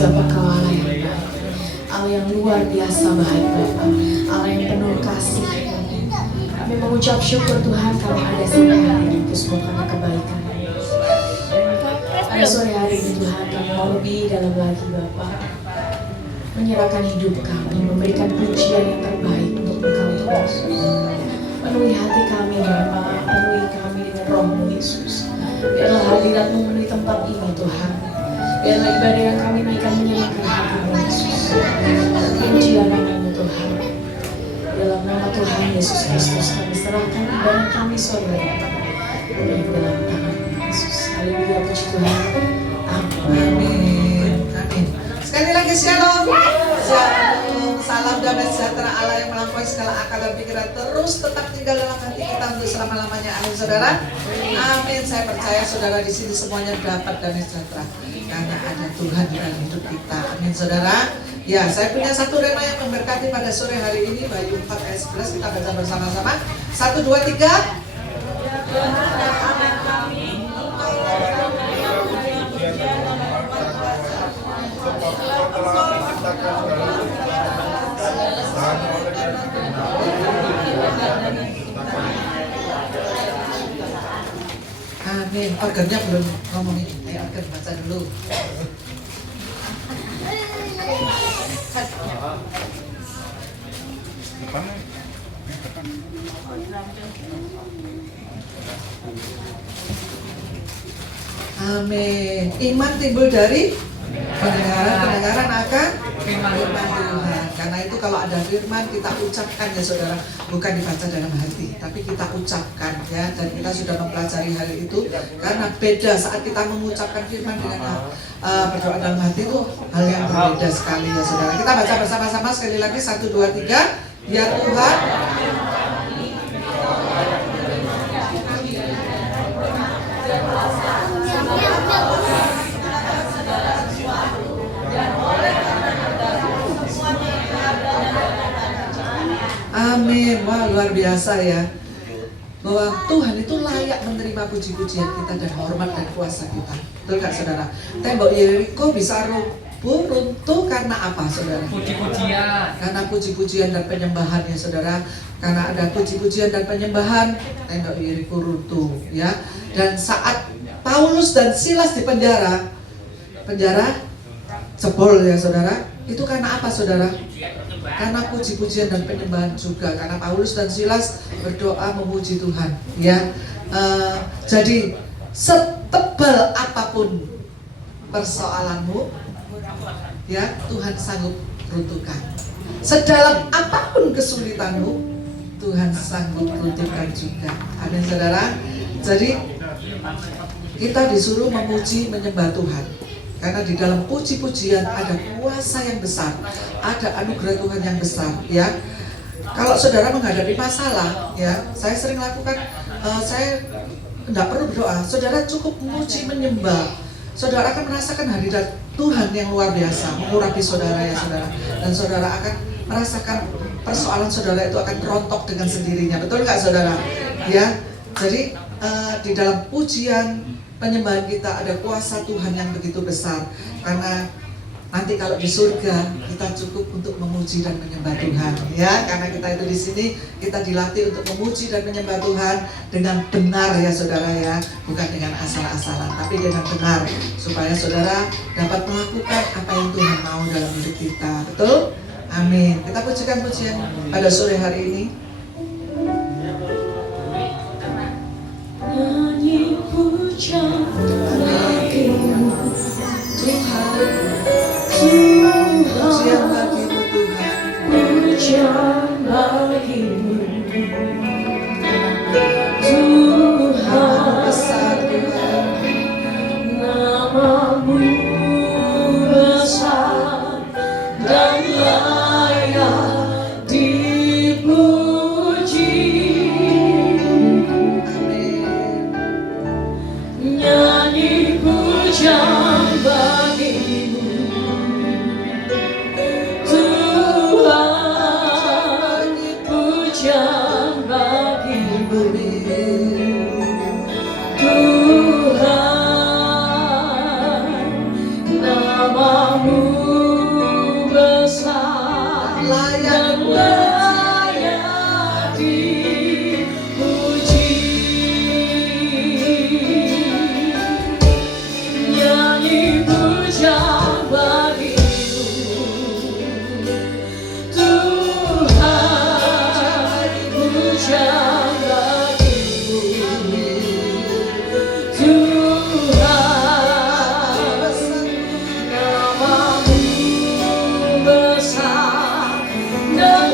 Bapa, Kau Allah yang baik, Allah yang luar biasa baik Bapa, Allah yang penuh kasih. Kami mengucap syukur Tuhan kami ada sampai hari ini itu semua karena kebaikan. Pada sore hari ini Tuhan kami mau lebih dalam lagi Bapa, menyerahkan hidup kami, memberikan pujian yang terbaik untuk Engkau Tuhan. Penuhi hati kami Bapa, penuhi kami dengan Roh-Mu Yesus. Biarlah hadirat-Mu memenuhi tempat ini Tuhan. Biarlah ibadah yang kami naikkan menyenangkan hati-Mu Yesus. Pujian nama-Mu Tuhan. Dalam nama Tuhan Yesus Kristus kami serahkan ibadah kami sore ini dalam tangan Yesus. Haleluya, puji Tuhan. Amin. Amin. Sekali lagi shalom. Shalom. Salam damai sejahtera Allah yang melampaui segala akal dan pikiran terus tetap tinggal dalam hati kita untuk selama-lamanya. Amin saudara. Amin. Saya percaya saudara di sini semuanya dapat damai sejahtera karena ada Tuhan di dalam hidup kita. Amin saudara. Ya, saya punya satu rema yang memberkati pada sore hari ini. Bayu 4 ayat 11 kita baca bersama-sama. 1, 2, 3. Amin. Organnya belum ngomongin. Ayo organ baca dulu. Amin. Iman timbul dari pendengaran akan firman Tuhan. Karena itu kalau ada firman kita ucapkan ya saudara, bukan dibaca dalam hati, tapi kita ucapkan ya. Dan kita sudah mempelajari hal itu karena beda saat kita mengucapkan firman dengan berdoa dalam hati itu hal yang berbeda sekali ya saudara. Kita baca bersama-sama sekali lagi 1, 2, 3. Ya Tuhan. Amin. Wah, luar biasa ya. Bahwa Tuhan itu layak menerima puji-pujian kita dan hormat dan kuasa kita. Betul gak saudara? Tembok Yeriko bisa roboh runtuh karena apa saudara? Puji-pujian. Karena puji-pujian dan penyembahan ya saudara. Karena ada puji-pujian dan penyembahan, tembok Yeriko runtuh ya. Dan saat Paulus dan Silas di penjara jebol ya saudara. Itu karena apa saudara? Karena puji-pujian dan penyembahan juga. Karena Paulus dan Silas berdoa memuji Tuhan ya. Jadi setebal apapun persoalanmu ya, Tuhan sanggup runtuhkan. Sedalam apapun kesulitanmu, Tuhan sanggup runtuhkan juga. Amin saudara. Jadi kita disuruh memuji menyembah Tuhan. Karena di dalam puji-pujian ada kuasa yang besar, ada anugerah Tuhan yang besar ya. Kalau saudara menghadapi masalah ya, saya sering lakukan, saya tidak perlu berdoa, saudara cukup memuji menyembah. Saudara akan merasakan hadirat Tuhan yang luar biasa mengurapi saudara ya saudara. Dan saudara akan merasakan persoalan saudara itu akan rontok dengan sendirinya. Betul nggak saudara? Ya, jadi di dalam pujian penyembahan kita ada kuasa Tuhan yang begitu besar. Karena nanti kalau di surga kita cukup untuk memuji dan menyembah Tuhan ya. Karena kita itu di sini kita dilatih untuk memuji dan menyembah Tuhan dengan benar ya saudara ya, bukan dengan asal-asalan tapi dengan benar, supaya saudara dapat melakukan apa yang Tuhan mau dalam hidup kita. Betul? Amin. Kita pujikan pujian pada sore hari ini. Nyanyi pujian bagimu Tuhan, Pujian bagimu Tuhan, pujian bagimu Tuhan, besar Tuhan. namamu besar dan layak dipuji. Amin. Nyanyi Namamu besar dan layak dipuji. Nyanyi pujian bagimu Tuhan, pujian bagimu Tuhan. Namamu besar dan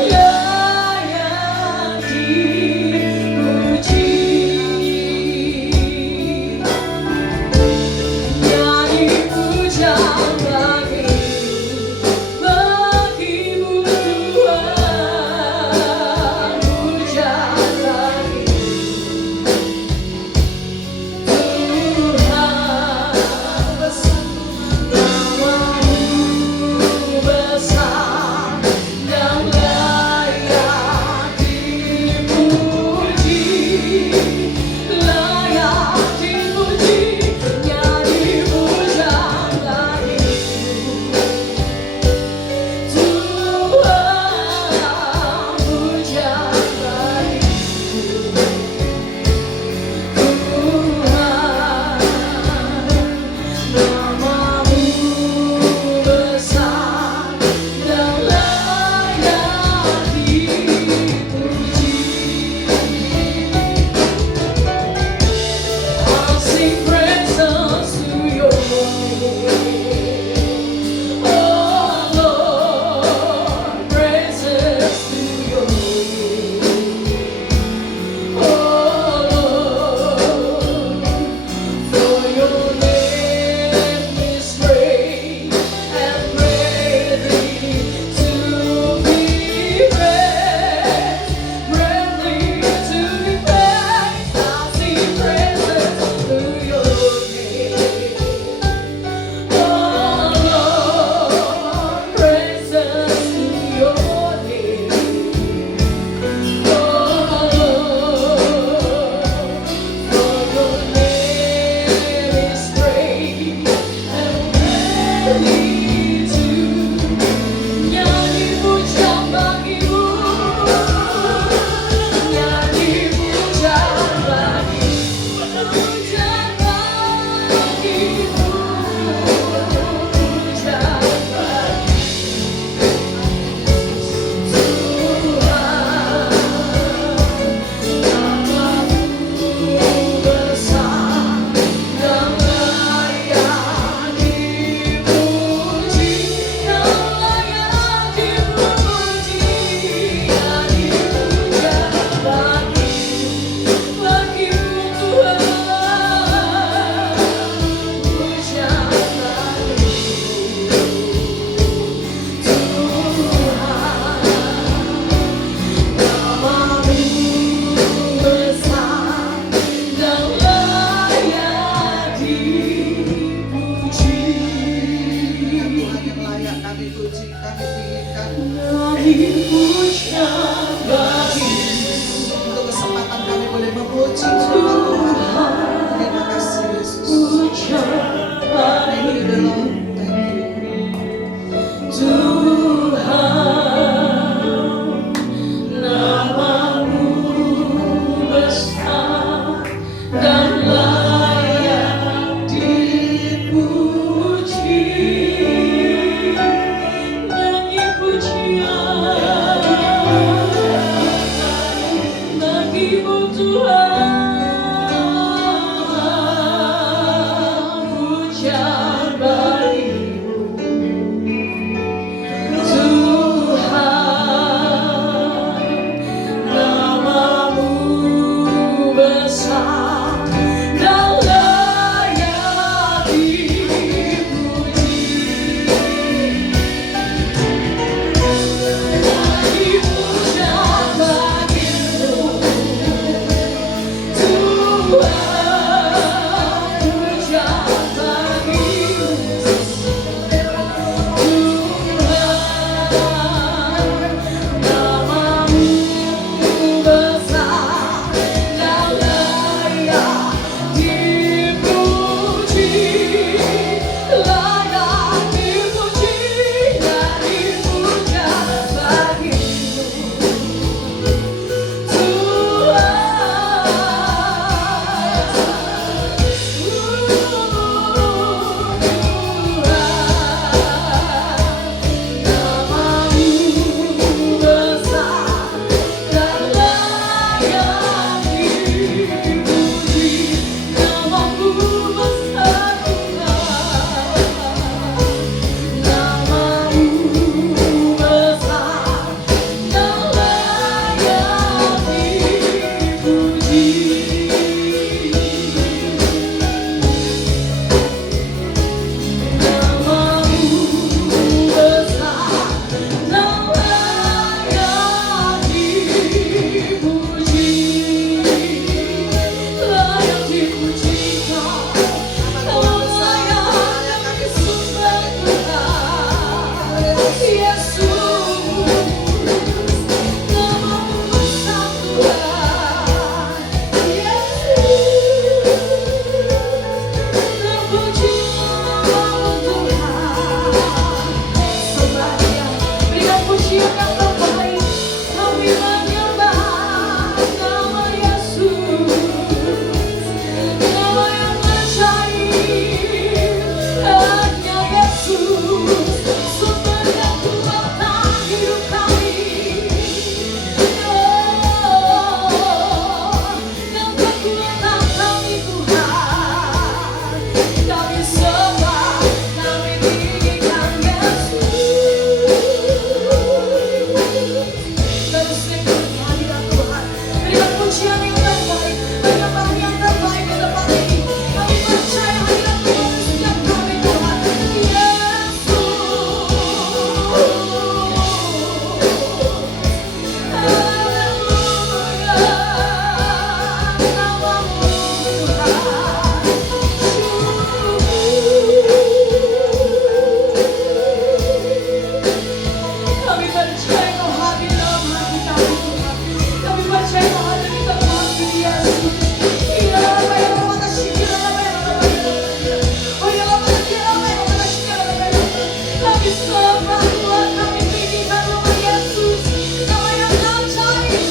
disembah Tuhan, kami tinggikan nama Yesus, nama yang ajaib.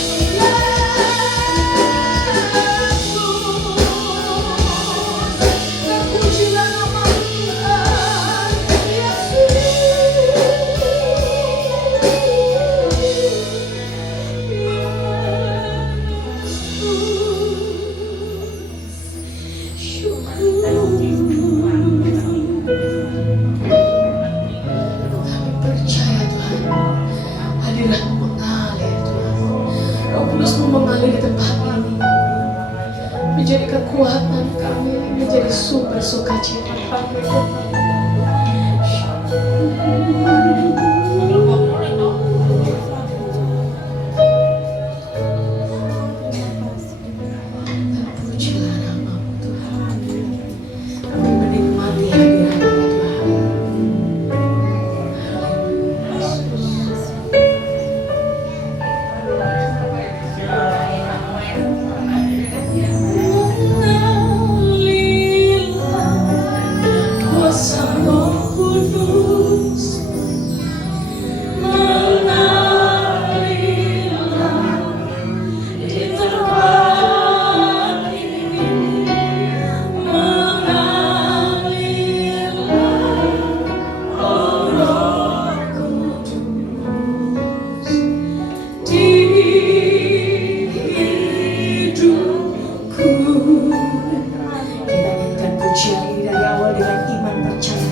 Yesus, terpujilah nama Tuhan. Kami percaya Tuhan, hadirat-Mu mengalir Tuhan. Roh Kudus mengalir di tempat ini, menjadi kekuatan kami, menjadi sumber sukacita kami. Terpujilah nama-Mu Tuhan. Kami menikmati hadirat-Mu Tuhan. Kuasa Roh Kudus mengalirlah di tempat ini, mengalirlah, oh Roh Kudus di hidupku. Kita nyanyikan pujian ini dari awal dengan iman percaya.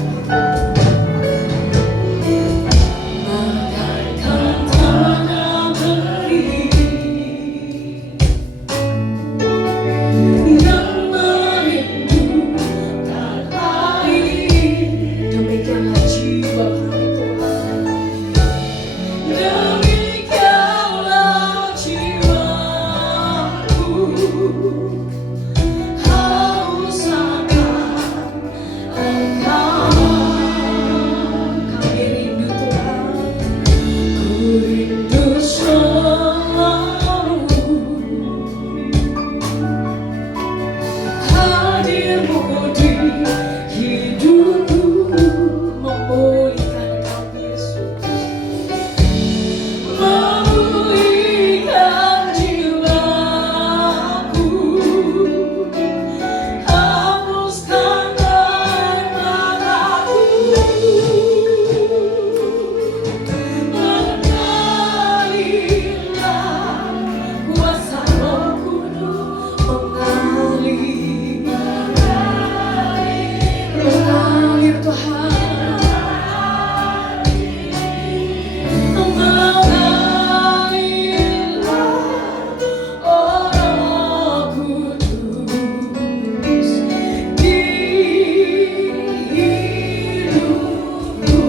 Bagaikan tanah beri yang merindukan air, demikianlah jiwa kami Tuhan. Demikianlah jiwaku, haus akan Engkau. Kami rindu Tuhan, ku rindu selalu hadir-Mu di hidupku, memulihkan kami Yesus, memulihkan jiwaku, hapuskan air mataku. Mengalirlah kuasa Roh Kudus, mengalir, mengalir Tuhan, mengalirlah, oh Roh Kudus di hidupku.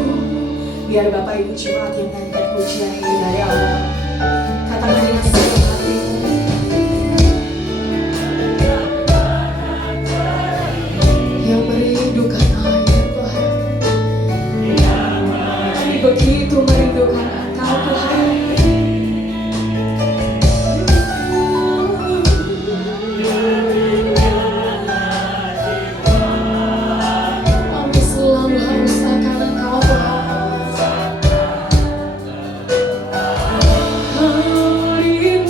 Biar Bapak Ibu jemaat yang nyanyikan pujian ini dari awal, katakan dengan segenap hatimu, yang merindukan air Tuhan. Kami begitu merindukan Engkau Tuhan. Kami selalu haus akan Engkau Tuhan. Hari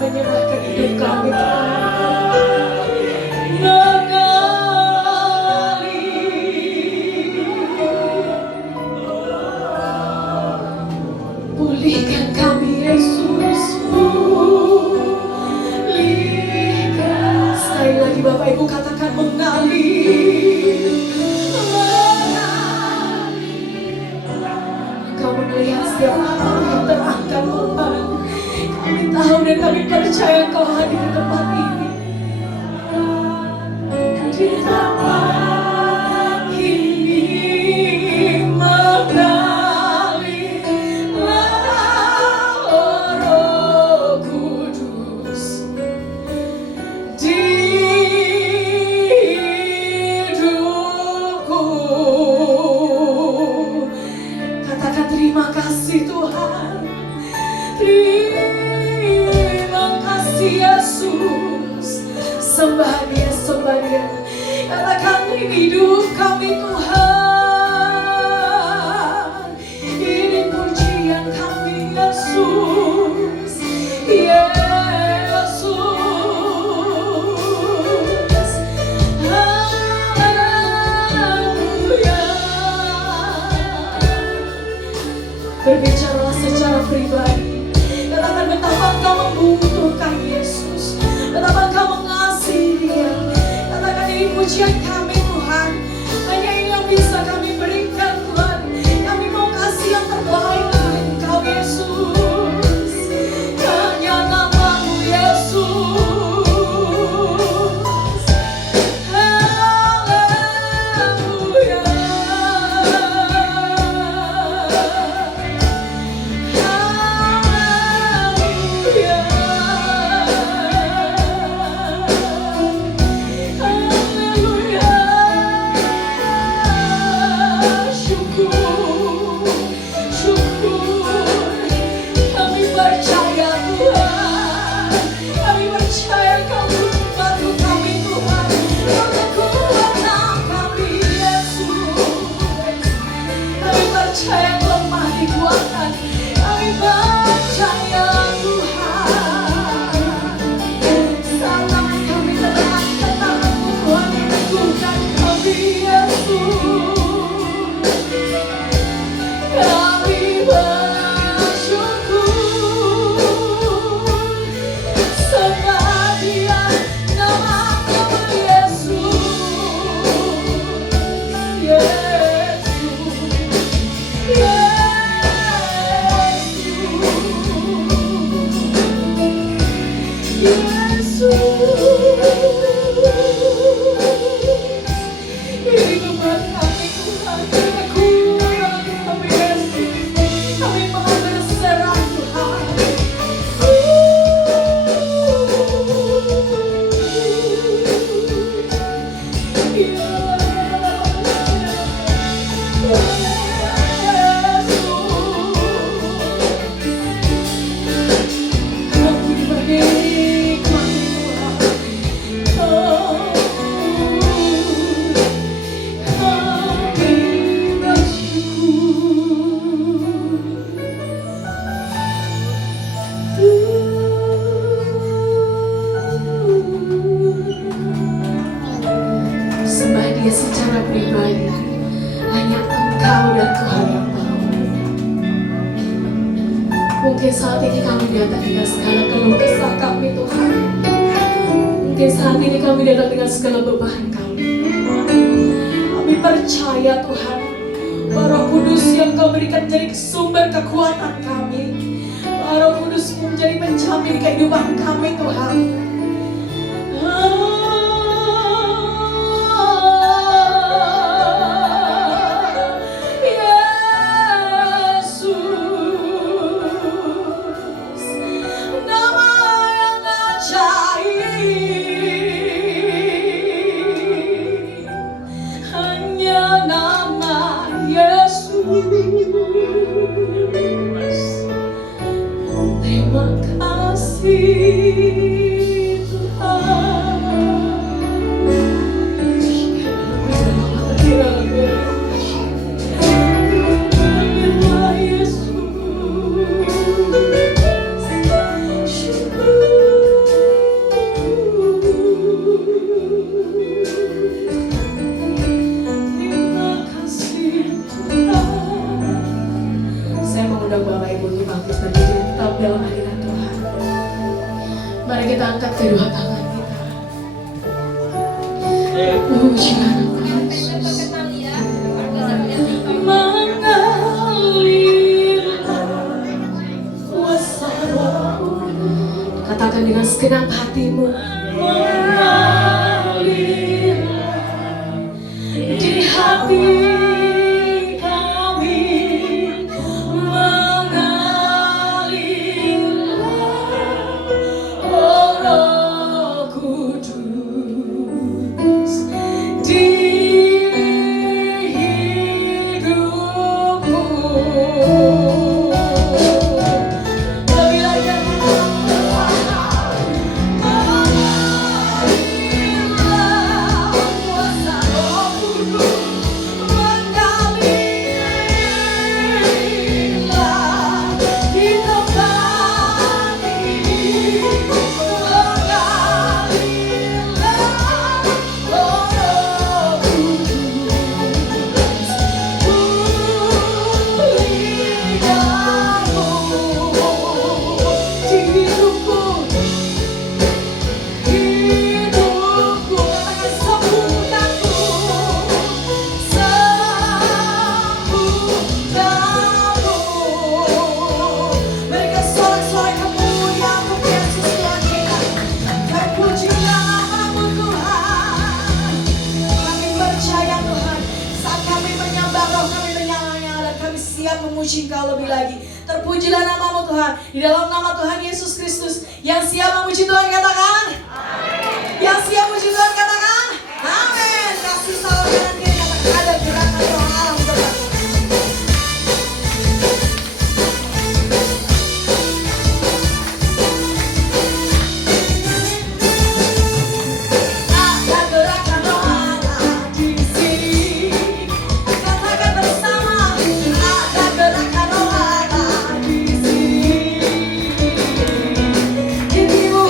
menyerahkan hidup kami Tuhan. Pulihkan kami Yesus, pulihkan. Sekali lagi Bapak Ibu katakan mengalir. Engkau melihat setiap hal yang terangkat Tuhan. Kami tahu dan kami percaya Engkau hadir di tempat ini. Di tempat ini mengalirlah Roh Kudus di hidupku. Katakan terima kasih Tuhan. Terima kasih Yesus. Sembah Dia, sembah Dia. Katakan hidup kami Tuhan. Ini pujian kami Yesus. Yesus. Haleluya. Berbicaralah secara pribadi. Katakan betapa Engkau membutuhkan Yesus, betapa Engkau mengasihi Dia. Katakan ini pujian kami Tuhan. Hanya ini yang bisa kami berikan Tuhan. Kami mau kasih yang terbaik untuk Engkau Yesus. Hanya nama-Mu Yesus. Haleluya. Mungkin saat ini kami datang dengan segala keluh kesah kami Tuhan. Mungkin saat ini kami datang dengan segala beban kami. Kami percaya Tuhan, Roh Kudus yang Kau berikan menjadi sumber kekuatan kami. Roh Kudus menjadi penjamin kehidupan kami Tuhan. Terima kasih Tuhan. Mari kita angkat kedua tangan kita. Puji nama Yesus. Mengalirlah kuasa Roh. Katakan dengan segenap hatimu. Mengalirlah di hati kami. Mengalirlah oh Roh Kudus di hidupku. Lebih lagi mengalirlah kuasa Roh Kudus, mengalirlah di tempat ini, mengalirlah oh Roh Kudus, pulihanmu di hidupku. Hidupku, katakan sembuhkanku, sembuhkanku. Berikan sorak-sorai kemuliaan untuk Yesus Tuhan kita. Terpujilah namamu Tuhan. Kami percaya Tuhan, saat kami menyembah Roh, kami menyala-nyala dan kami siap memuji Engkau lebih lagi. Terpujilah namamu Tuhan. Di dalam nama Tuhan Yesus Kristus, yang siap memuji Tuhan katakan. Yang siap memuji Tuhan katakan. Amin. Kasih salam kanan kiri, katakan ada gerakan roh Allah bergerak. Ada gerakan roh Allah di sini. Katakan bersama. Ada gerakan roh Allah di sini. Dirimu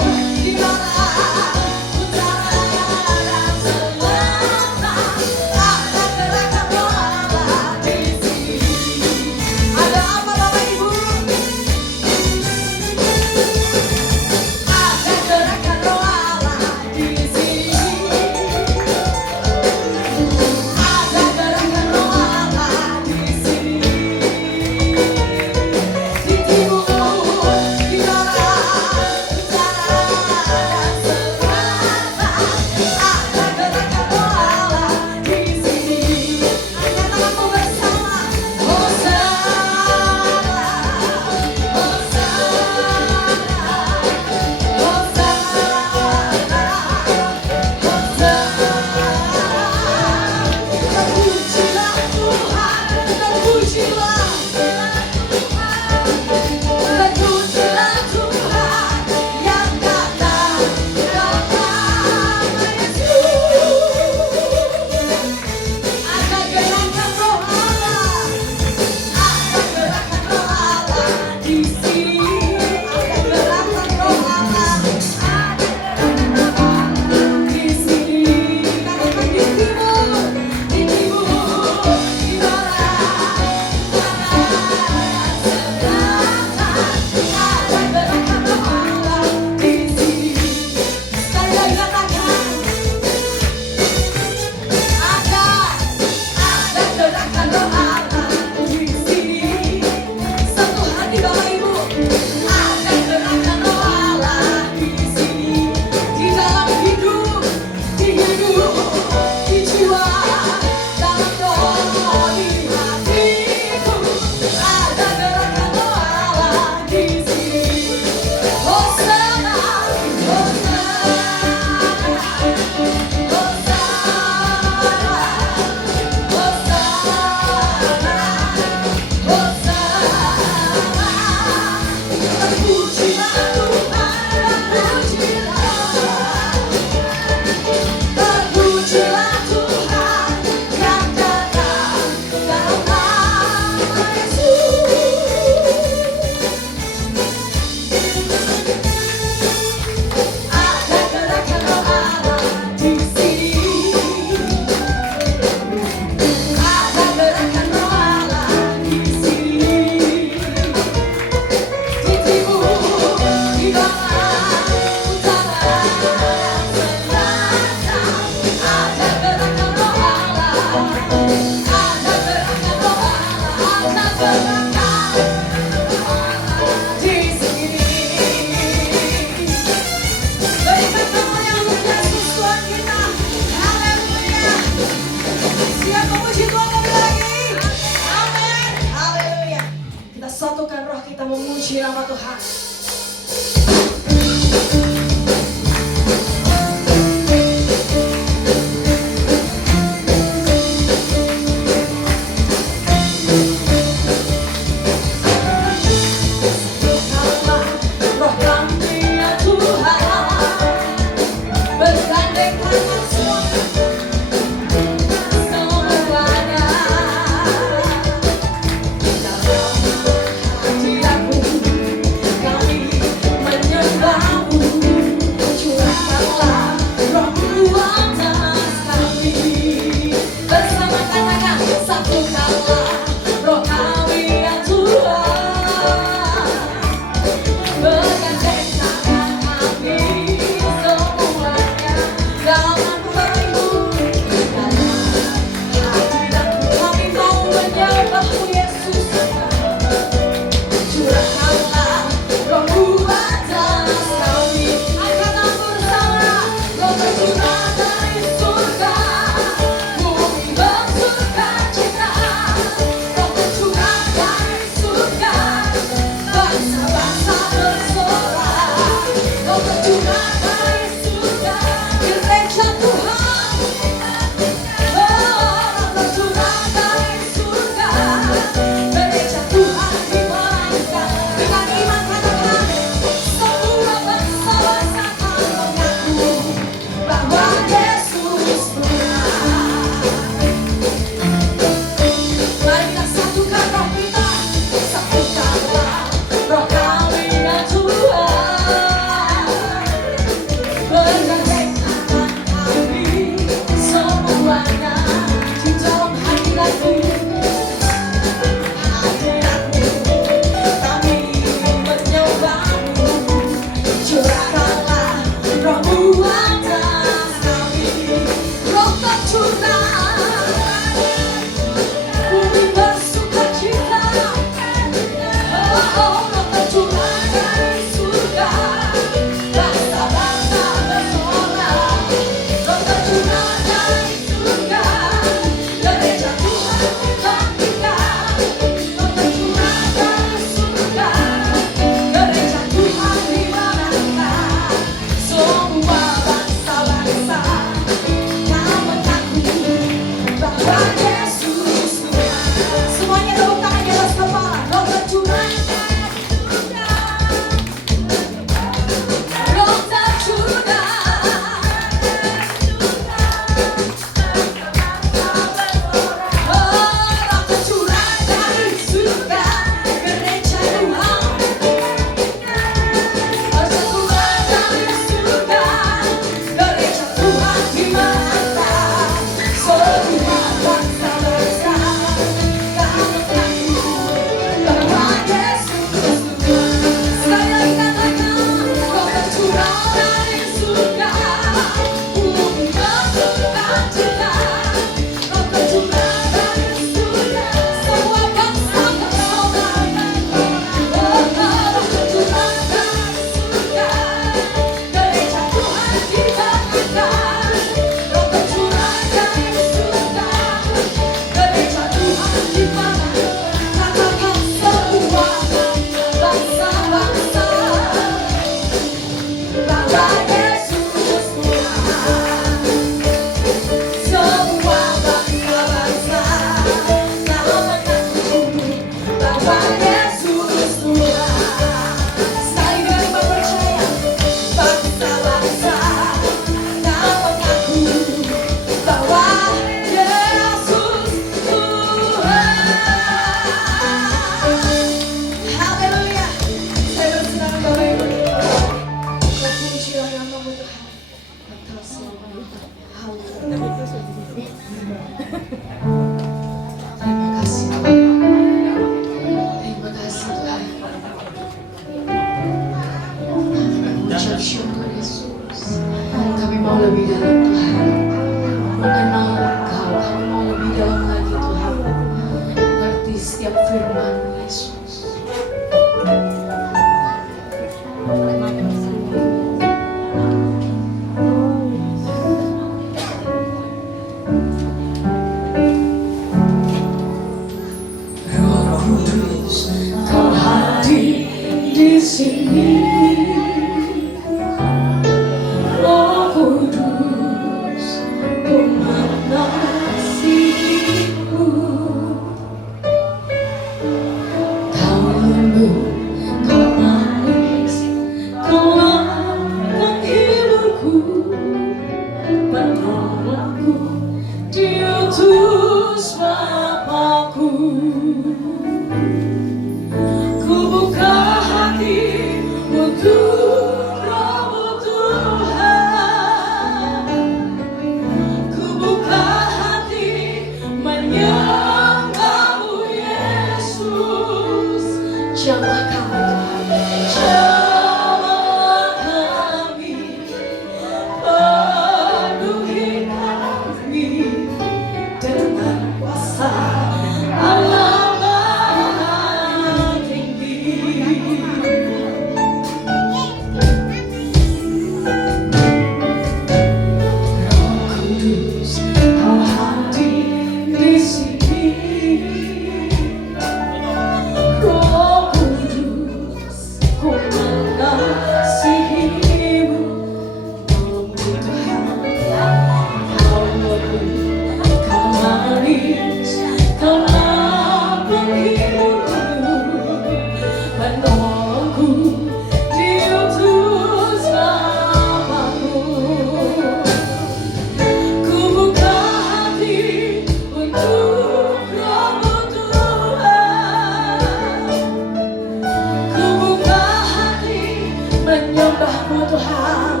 kuasa-Mu Tuhan.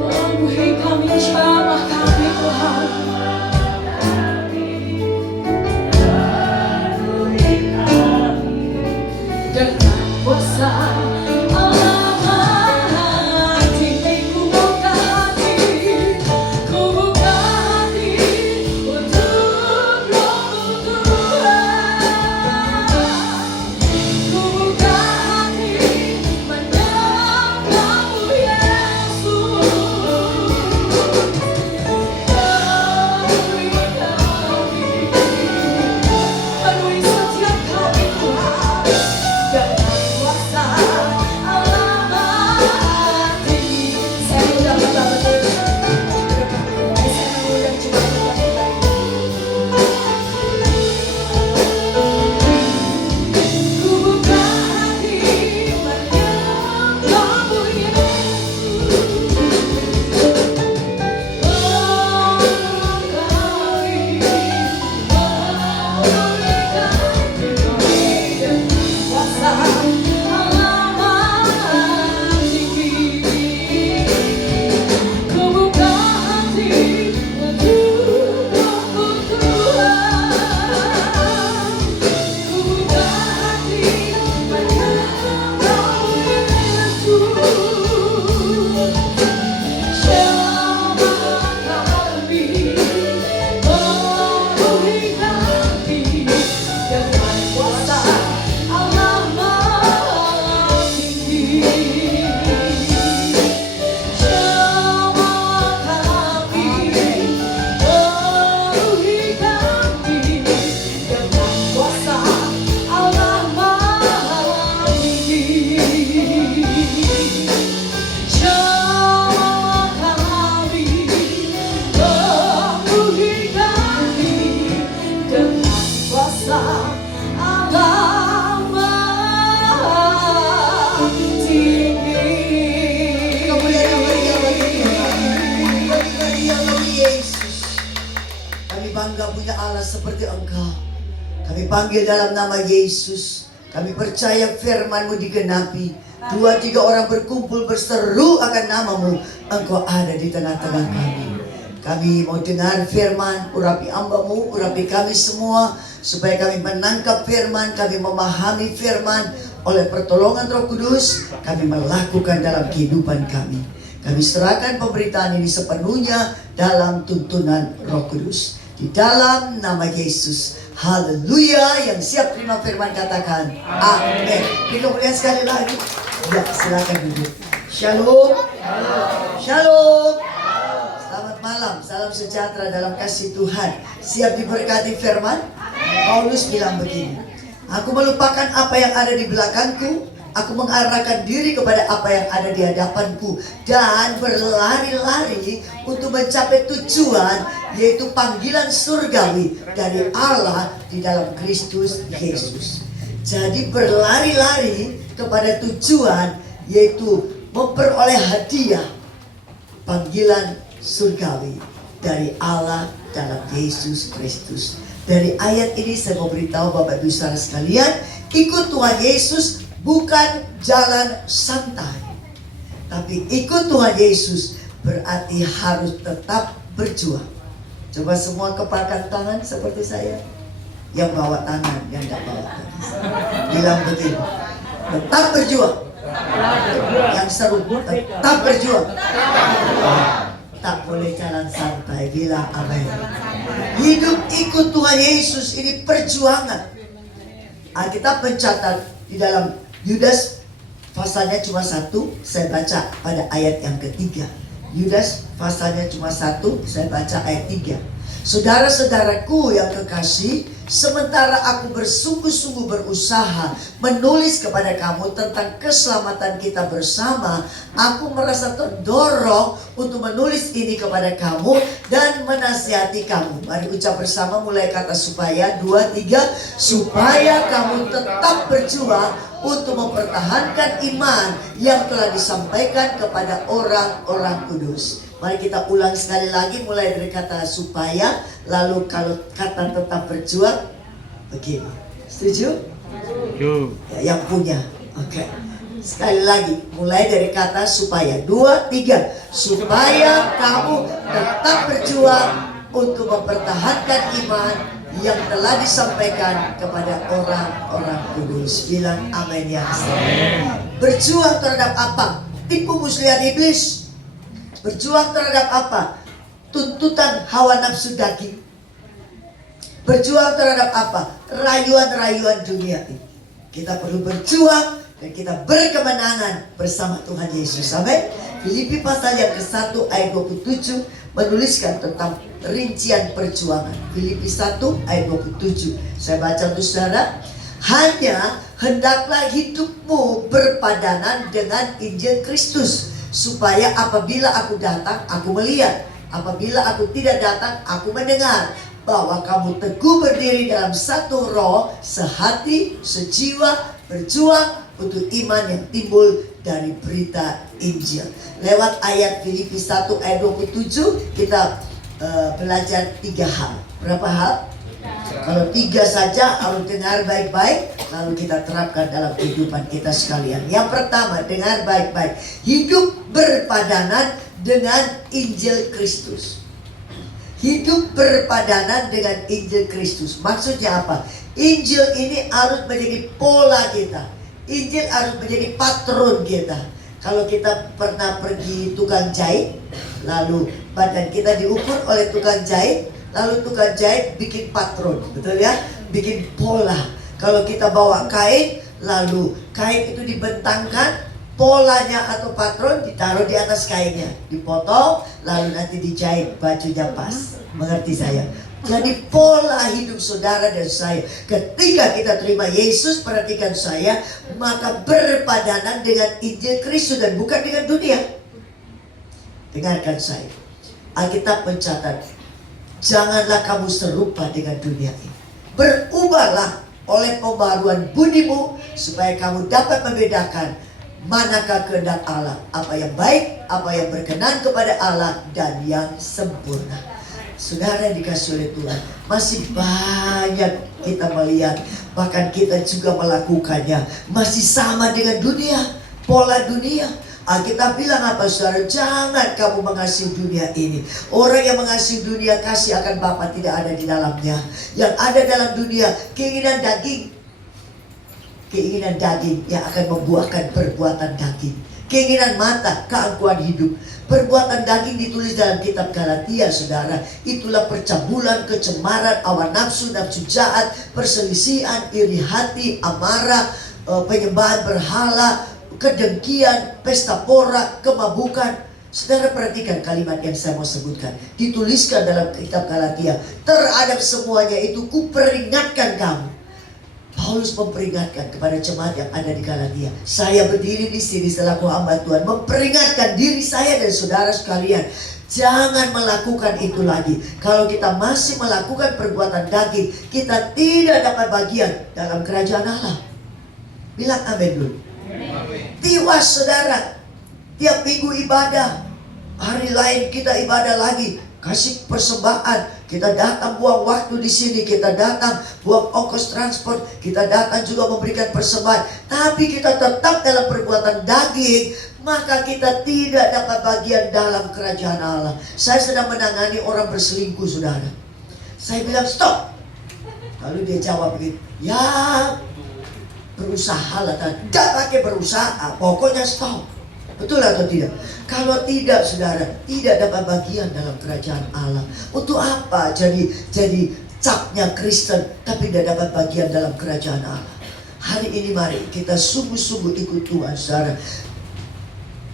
Penuhi kami, jamah kami Tuhan. Dengan kuasa Allah tinggi, ku buka hati untuk Roh-Mu Tuhan. Ku buka hati menyembah-Mu Yesus. Penuhi setiap kami Tuhan. Dengan kuasa Allah Maha Tinggi. Saya udah betul-betul. Saya udah cuma ku buka hati menyembah-Mu Yesus. Kuasa Allah Maha Tinggi. Ku buka hati untuk Roh-Mu Tuhan. Ku buka hati menyembah-Mu Yesus. Jamah kami, penuhi kami dengan kuasa Allah Maha Tinggi. Jamah kami, penuhi kami dengan kuasa Allah Maha Tinggi. Jamah kami, penuhi kami dengan kuasa Allah Maha Tinggi. Yesus. Kami bangga punya Allah seperti Engkau. Kami panggil dalam nama Yesus. Kami percaya firman-Mu digenapi. 2-3 orang berkumpul berseru akan nama-Mu, Engkau ada di tengah-tengah kami. Kami mau dengar firman, urapi hamba-Mu, urapi kami semua, supaya kami menangkap firman, kami memahami firman. Oleh pertolongan Roh Kudus, kami melakukan dalam kehidupan kami. Kami serahkan pemberitaan ini sepenuhnya dalam tuntunan Roh Kudus. Di dalam nama Yesus. Haleluya. Yang siap terima firman katakan amin. Kita kemudian sekali lagi. Ya, silakan duduk. Shalom. Shalom. Selamat malam. Salam sejahtera dalam kasih Tuhan. Siap diberkati firman? Paulus bilang begini. Aku melupakan apa yang ada di belakangku. Aku mengarahkan diri kepada apa yang ada di hadapanku dan berlari-lari untuk mencapai tujuan, yaitu panggilan surgawi dari Allah di dalam Kristus Yesus. Jadi berlari-lari kepada tujuan, yaitu memperoleh hadiah panggilan surgawi dari Allah dalam Yesus Kristus. Dari ayat ini saya mau beritahu Bapak Ibu Saudara sekalian, ikut Tuhan Yesus bukan jalan santai, tapi ikut Tuhan Yesus berarti harus tetap berjuang. Coba semua kepalkan tangan seperti saya. Yang bawa tangan, yang tidak bawa tangan, bilang begini, tetap berjuang. Yang seru, tetap berjuang. Tak boleh jalan santai, bilang amin. Hidup ikut Tuhan Yesus ini perjuangan. Alkitab mencatat di dalam Yudas, pasalnya cuma 1, saya baca pada ayat yang ketiga. Yudas pasalnya cuma 1, saya baca ayat 3. Saudara-saudaraku yang kekasih, sementara aku bersungguh-sungguh berusaha menulis kepada kamu tentang keselamatan kita bersama, aku merasa terdorong untuk menulis ini kepada kamu dan menasihati kamu. Mari ucap bersama, mulai kata supaya, 2, 3. Supaya kamu tetap berjuang untuk mempertahankan iman yang telah disampaikan kepada orang-orang kudus. Mari kita ulang sekali lagi, mulai dari kata supaya, lalu kalau kata tetap berjuang begini. Setuju? Setuju. Ya, yang punya. Oke. Sekali lagi, mulai dari kata supaya. 2, 3. Supaya kamu tetap berjuang untuk mempertahankan iman yang telah disampaikan kepada orang-orang kudus. Bilang amin ya. Berjuang terhadap apa? Tipu muslihat iblis. Berjuang terhadap apa? Tuntutan hawa nafsu daging. Berjuang terhadap apa? Rayuan-rayuan dunia ini. Kita perlu berjuang dan kita berkemenangan bersama Tuhan Yesus. Amin. Filipi pasal yang ke-1 ayat 27 menuliskan tentang rincian perjuangan. Filipi 1 ayat 27. Saya baca untuk saudara. Hanya hendaklah hidupmu berpadanan dengan Injil Kristus, supaya apabila aku datang, aku melihat. Apabila aku tidak datang, aku mendengar. Bahwa kamu teguh berdiri dalam satu roh, sehati, sejiwa, berjuang untuk iman yang timbul dari berita Injil. Lewat ayat Filipi 1 ayat 27 kita belajar 3 hal. Berapa hal? Kalau 3 saja harus dengar baik-baik, lalu kita terapkan dalam kehidupan kita sekalian. Yang pertama, dengar baik-baik. Hidup berpadanan dengan Injil Kristus. Hidup berpadanan dengan Injil Kristus. Maksudnya apa? Injil ini harus menjadi pola kita. Injil harus menjadi patron kita. Kalau kita pernah pergi tukang jahit, lalu badan kita diukur oleh tukang jahit, lalu tukang jahit bikin patron, betul ya? Bikin pola. Kalau kita bawa kain, lalu kain itu dibentangkan, polanya atau patron ditaruh di atas kainnya, dipotong, lalu nanti dijahit bajunya pas. Mengerti saya? Jadi pola hidup saudara dan saya, ketika kita terima Yesus, perhatikan saya, maka berpadanan dengan Injil Kristus dan bukan dengan dunia. Dengarkan saya, Alkitab mencatat, janganlah kamu serupa dengan dunia ini. Berubahlah oleh pembaharuan budimu, supaya kamu dapat membedakan manakah kehendak Allah, apa yang baik, apa yang berkenan kepada Allah, dan yang sempurna. Saudara yang dikasih oleh Tuhan, masih banyak kita melihat, bahkan kita juga melakukannya, masih sama dengan dunia, pola dunia. Alkitab bilang apa saudara? Jangan kamu mengasihi dunia ini. Orang yang mengasihi dunia, kasih akan Bapa tidak ada di dalamnya. Yang ada dalam dunia, keinginan daging. Keinginan daging yang akan membuahkan perbuatan daging. Keinginan mata, keangkuhan hidup. Perbuatan daging ditulis dalam kitab Galatia, saudara. Itulah percabulan, kecemaran, hawa nafsu, nafsu jahat, perselisihan, iri hati, amarah, penyembahan berhala, kedengkian, pesta pora, kemabukan. Saudara perhatikan kalimat yang saya mau sebutkan. Dituliskan dalam kitab Galatia. Terhadap semuanya itu kuperingatkan kamu. Paulus memperingatkan kepada jemaat yang ada di Galatia. Saya berdiri di sini selaku hamba Tuhan, memperingatkan diri saya dan saudara sekalian, jangan melakukan itu lagi. Kalau kita masih melakukan perbuatan daging, kita tidak dapat bagian dalam kerajaan Allah. Bilang amin dulu. Tiwas saudara, tiap minggu ibadah, hari lain kita ibadah lagi, kasih persembahan. Kita datang buang waktu di sini, kita datang buang ongkos transport, kita datang juga memberikan persembahan. Tapi kita tetap dalam perbuatan daging, maka kita tidak dapat bagian dalam kerajaan Allah. Saya sedang menangani orang berselingkuh, saudara. Saya bilang stop. Lalu dia jawab begini, ya berusaha lah, tidak pakai berusaha, pokoknya stop. Betul atau tidak? Kalau tidak, saudara, tidak dapat bagian dalam kerajaan Allah. Untuk apa jadi capnya Kristen tapi tidak dapat bagian dalam kerajaan Allah? Hari ini mari kita sungguh-sungguh ikut Tuhan, saudara.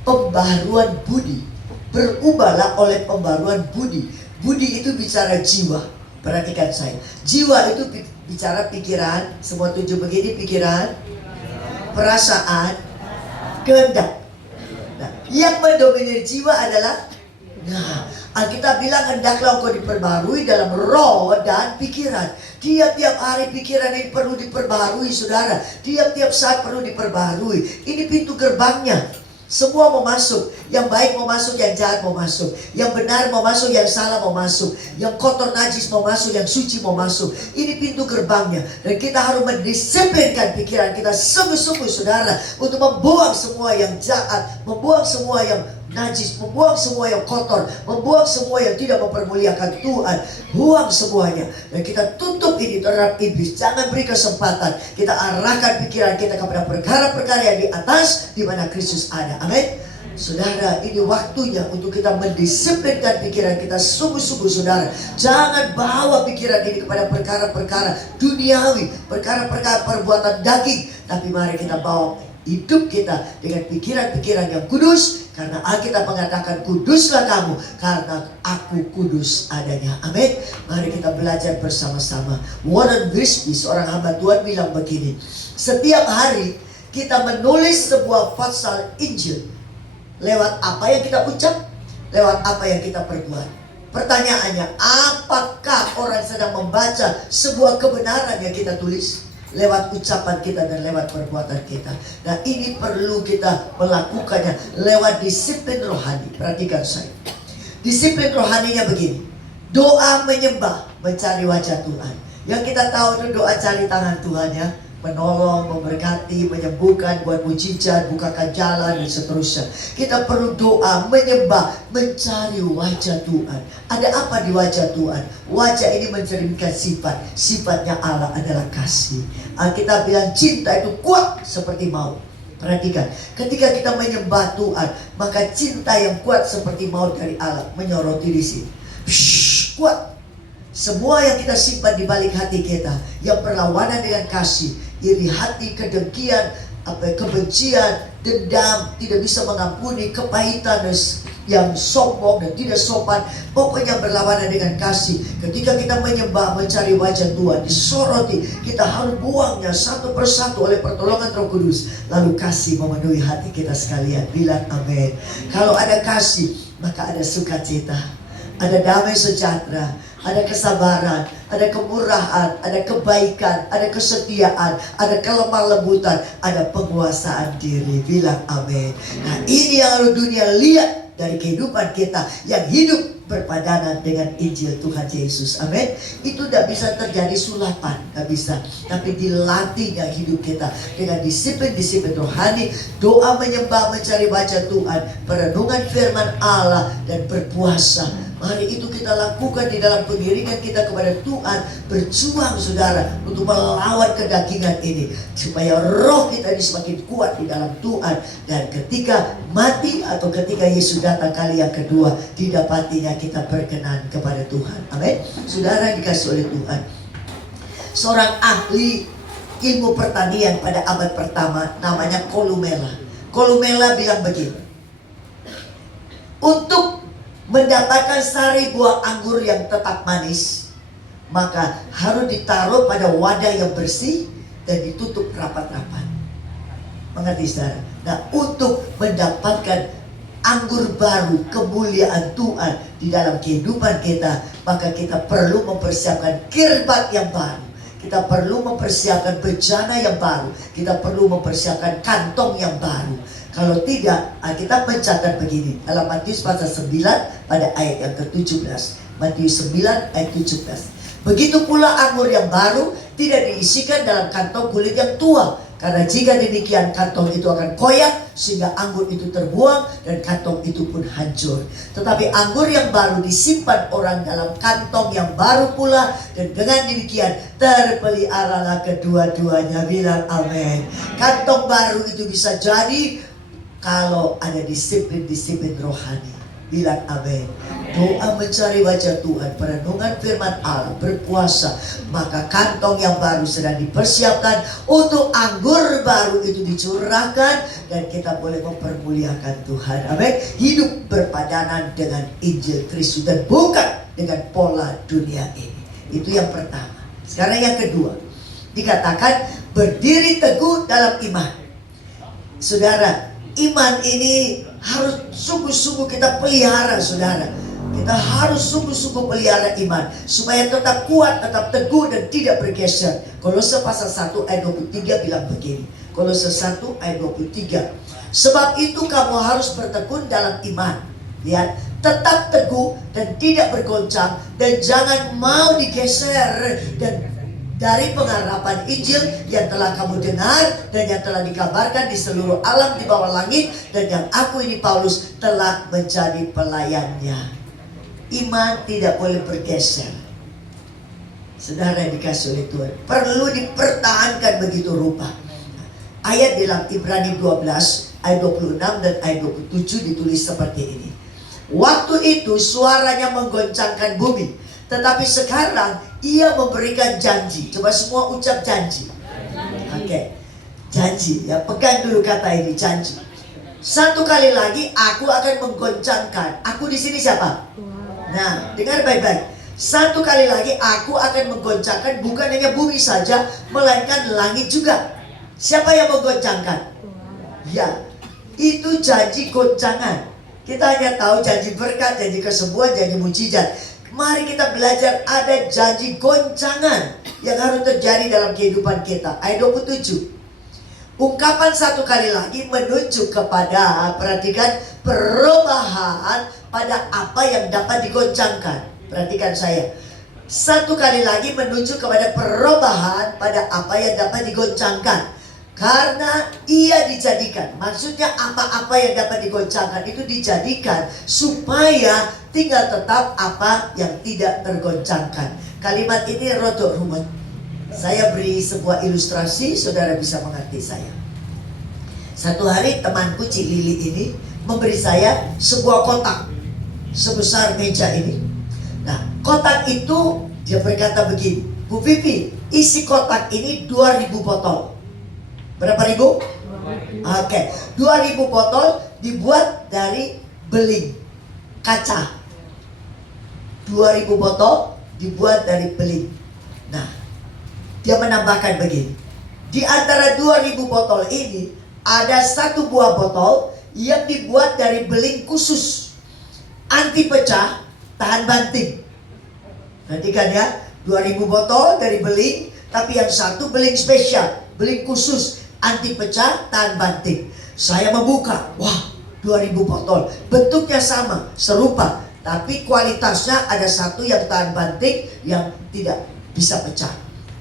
Pembaharuan budi. Berubahlah oleh pembaharuan budi. Budi itu bicara jiwa. Perhatikan saya. Jiwa itu bicara pikiran. Semua tujuh begini, pikiran, perasaan, kehendak. Nah, yang mendominir jiwa adalah, Alkitab bilang hendaklah engkau diperbarui dalam roh dan pikiran. Tiap-tiap hari pikiran ini perlu diperbarui, saudara. Tiap-tiap saat perlu diperbarui. Ini pintu gerbangnya. Semua mau masuk. Yang baik mau masuk, yang jahat mau masuk. Yang benar mau masuk, yang salah mau masuk. Yang kotor najis mau masuk, yang suci mau masuk. Ini pintu gerbangnya. Dan kita harus mendisiplinkan pikiran kita sungguh-sungguh saudara. Untuk membuang semua yang jahat. Membuang semua yang najis, membuang semua yang kotor, membuang semua yang tidak mempermuliakan Tuhan. Buang semuanya. Dan kita tutup ini terhadap iblis. Jangan beri kesempatan. Kita arahkan pikiran kita kepada perkara-perkara yang di atas, di mana Kristus ada. Amin. Saudara, ini waktunya untuk kita mendisiplinkan pikiran kita sungguh-sungguh saudara. Jangan bawa pikiran ini kepada perkara-perkara duniawi, perkara-perkara perbuatan daging. Tapi mari kita bawa hidup kita dengan pikiran-pikiran yang kudus. Karena Alkitab mengatakan kuduslah kamu karena aku kudus adanya. Amin. Mari kita belajar bersama-sama. Warren Wiersbe, seorang hamba Tuhan, bilang begini. Setiap hari kita menulis sebuah pasal Injil. Lewat apa yang kita ucap, lewat apa yang kita perbuat. Pertanyaannya, apakah orang sedang membaca sebuah kebenaran yang kita tulis? Lewat ucapan kita dan lewat perbuatan kita. Nah, ini perlu kita melakukannya lewat disiplin rohani. Perhatikan saya. Disiplin rohaninya begini. Doa menyembah, mencari wajah Tuhan. Yang kita tahu itu doa cari tangan Tuhan ya. Menolong, memberkati, menyembuhkan, buat mujizat, bukakan jalan, dan seterusnya. Kita perlu doa, menyembah, mencari wajah Tuhan. Ada apa di wajah Tuhan? Wajah ini mencerminkan sifat. Sifatnya Allah adalah kasih. Kita bilang cinta itu kuat seperti maut. Perhatikan, ketika kita menyembah Tuhan, maka cinta yang kuat seperti maut dari Allah menyoroti di sini. Kuat. Semua yang kita simpan di balik hati kita, yang berlawanan dengan kasih, iri hati, kedengkian, kebencian, dendam, tidak bisa mengampuni, kepahitan yang sombong dan tidak sopan, pokoknya berlawanan dengan kasih. Ketika kita menyembah, mencari wajah Tuhan, disoroti, kita harus buangnya satu persatu oleh pertolongan Roh Kudus. Lalu kasih memenuhi hati kita sekalian. Bilang amin. Kalau ada kasih, maka ada sukacita, ada damai sejahtera, ada kesabaran, ada kemurahan, ada kebaikan, ada kesetiaan, ada kelemah lembutan, ada penguasaan diri. Bilang amin. Nah, ini yang harus dunia lihat dari kehidupan kita yang hidup berpadanan dengan Injil Tuhan Yesus. Amin. Itu tidak bisa terjadi sulapan, tidak bisa. Tapi dilatihnya hidup kita dengan disiplin-disiplin rohani, doa menyembah, mencari wajah Tuhan, perenungan firman Allah, dan berpuasa. Mari itu kita lakukan di dalam pengiringan kita kepada Tuhan. Berjuang saudara untuk melawan kedagingan ini, supaya roh kita ini semakin kuat di dalam Tuhan. Dan ketika mati atau ketika Yesus datang kali yang kedua, didapatinya kita berkenan kepada Tuhan. Amin. Saudara yang dikasih oleh Tuhan, seorang ahli ilmu pertanian pada abad pertama namanya Columella. Columella bilang begini. Untuk mendapatkan sari buah anggur yang tetap manis, maka harus ditaruh pada wadah yang bersih dan ditutup rapat-rapat. Mengerti saudara? Nah, untuk mendapatkan anggur baru, kemuliaan Tuhan di dalam kehidupan kita, maka kita perlu mempersiapkan kirbat yang baru. Kita perlu mempersiapkan bejana yang baru. Kita perlu mempersiapkan kantong yang baru. Kalau tidak, kita mencatat begini dalam Matius pasal 9 pada ayat yang ke-17. Matius 9 ayat 17. Begitu pula anggur yang baru tidak diisikan dalam kantong kulit yang tua. Karena jika demikian kantong itu akan koyak sehingga anggur itu terbuang dan kantong itu pun hancur. Tetapi anggur yang baru disimpan orang dalam kantong yang baru pula, dan dengan demikian terpeliharalah kedua-duanya. Bilang amin. Kantong baru itu bisa jadi kalau ada disiplin-disiplin rohani. Bilang amin. Doa mencari wajah Tuhan, perenungan firman Allah, berpuasa, maka kantong yang baru sedang dipersiapkan untuk anggur baru itu dicurahkan, dan kita boleh mempermuliakan Tuhan. Amin. Hidup berpadanan dengan Injil Kristus dan bukan dengan pola dunia ini. Itu yang pertama. Sekarang yang kedua, dikatakan berdiri teguh dalam iman. Saudara, iman ini harus sungguh-sungguh kita pelihara, saudara. Kita harus sungguh-sungguh pelihara iman supaya tetap kuat, tetap teguh, dan tidak bergeser. Kolose pasal 1 ayat 23 bilang begini. Kolose 1 ayat 23. Sebab itu kamu harus bertekun dalam iman. Lihat, tetap teguh dan tidak bergoncang, dan jangan mau digeser dan dari pengharapan Injil yang telah kamu dengar dan yang telah dikabarkan di seluruh alam di bawah langit, dan yang aku ini Paulus telah menjadi pelayannya. Iman tidak boleh bergeser. Saudara yang dikasih oleh Tuhan, perlu dipertahankan begitu rupa. Ayat dalam Ibrani 12 ayat 26 dan ayat 27 ditulis seperti ini. Waktu itu suaranya menggoncangkan bumi, tetapi sekarang ia memberikan janji. Coba semua ucap janji. Oke. Janji, ya, pegang dulu kata ini, janji. Satu kali lagi aku akan menggoncangkan. Aku di sini siapa? Nah, dengar baik-baik. Satu kali lagi aku akan menggoncangkan bukan hanya bumi saja, melainkan langit juga. Siapa yang menggoncangkan? Ya, itu janji goncangan. Kita hanya tahu janji berkat, janji kesembuhan, janji mujizat. Mari kita belajar ada janji goncangan yang harus terjadi dalam kehidupan kita. Ayat 27. Ungkapan satu kali lagi menunjuk kepada, perhatikan, perubahan pada apa yang dapat digoncangkan. Perhatikan saya. Satu kali lagi menunjuk kepada perubahan pada apa yang dapat digoncangkan. Karena ia dijadikan, maksudnya apa-apa yang dapat digoncangkan itu dijadikan supaya tinggal tetap apa yang tidak tergoncangkan. Kalimat ini rodok rumit. Saya beri sebuah ilustrasi, saudara bisa mengerti saya. Satu hari temanku Cik Lili ini memberi saya sebuah kotak sebesar meja ini. Nah, kotak itu dia berkata begini, Bu Vivi, isi kotak ini 2000 botol. Berapa ribu? Oke, 2000 botol dibuat dari beling kaca. 2000 botol dibuat dari beling. Nah, dia menambahkan begini. Di antara 2000 botol ini ada satu buah botol yang dibuat dari beling khusus, anti pecah, tahan banting. Perhatikan ya, 2000 botol dari beling, tapi yang satu beling spesial, beling khusus, anti pecah, tahan banting. Saya membuka, wah, 2000 botol, bentuknya sama, serupa, tapi kualitasnya ada satu yang tahan banting, yang tidak bisa pecah.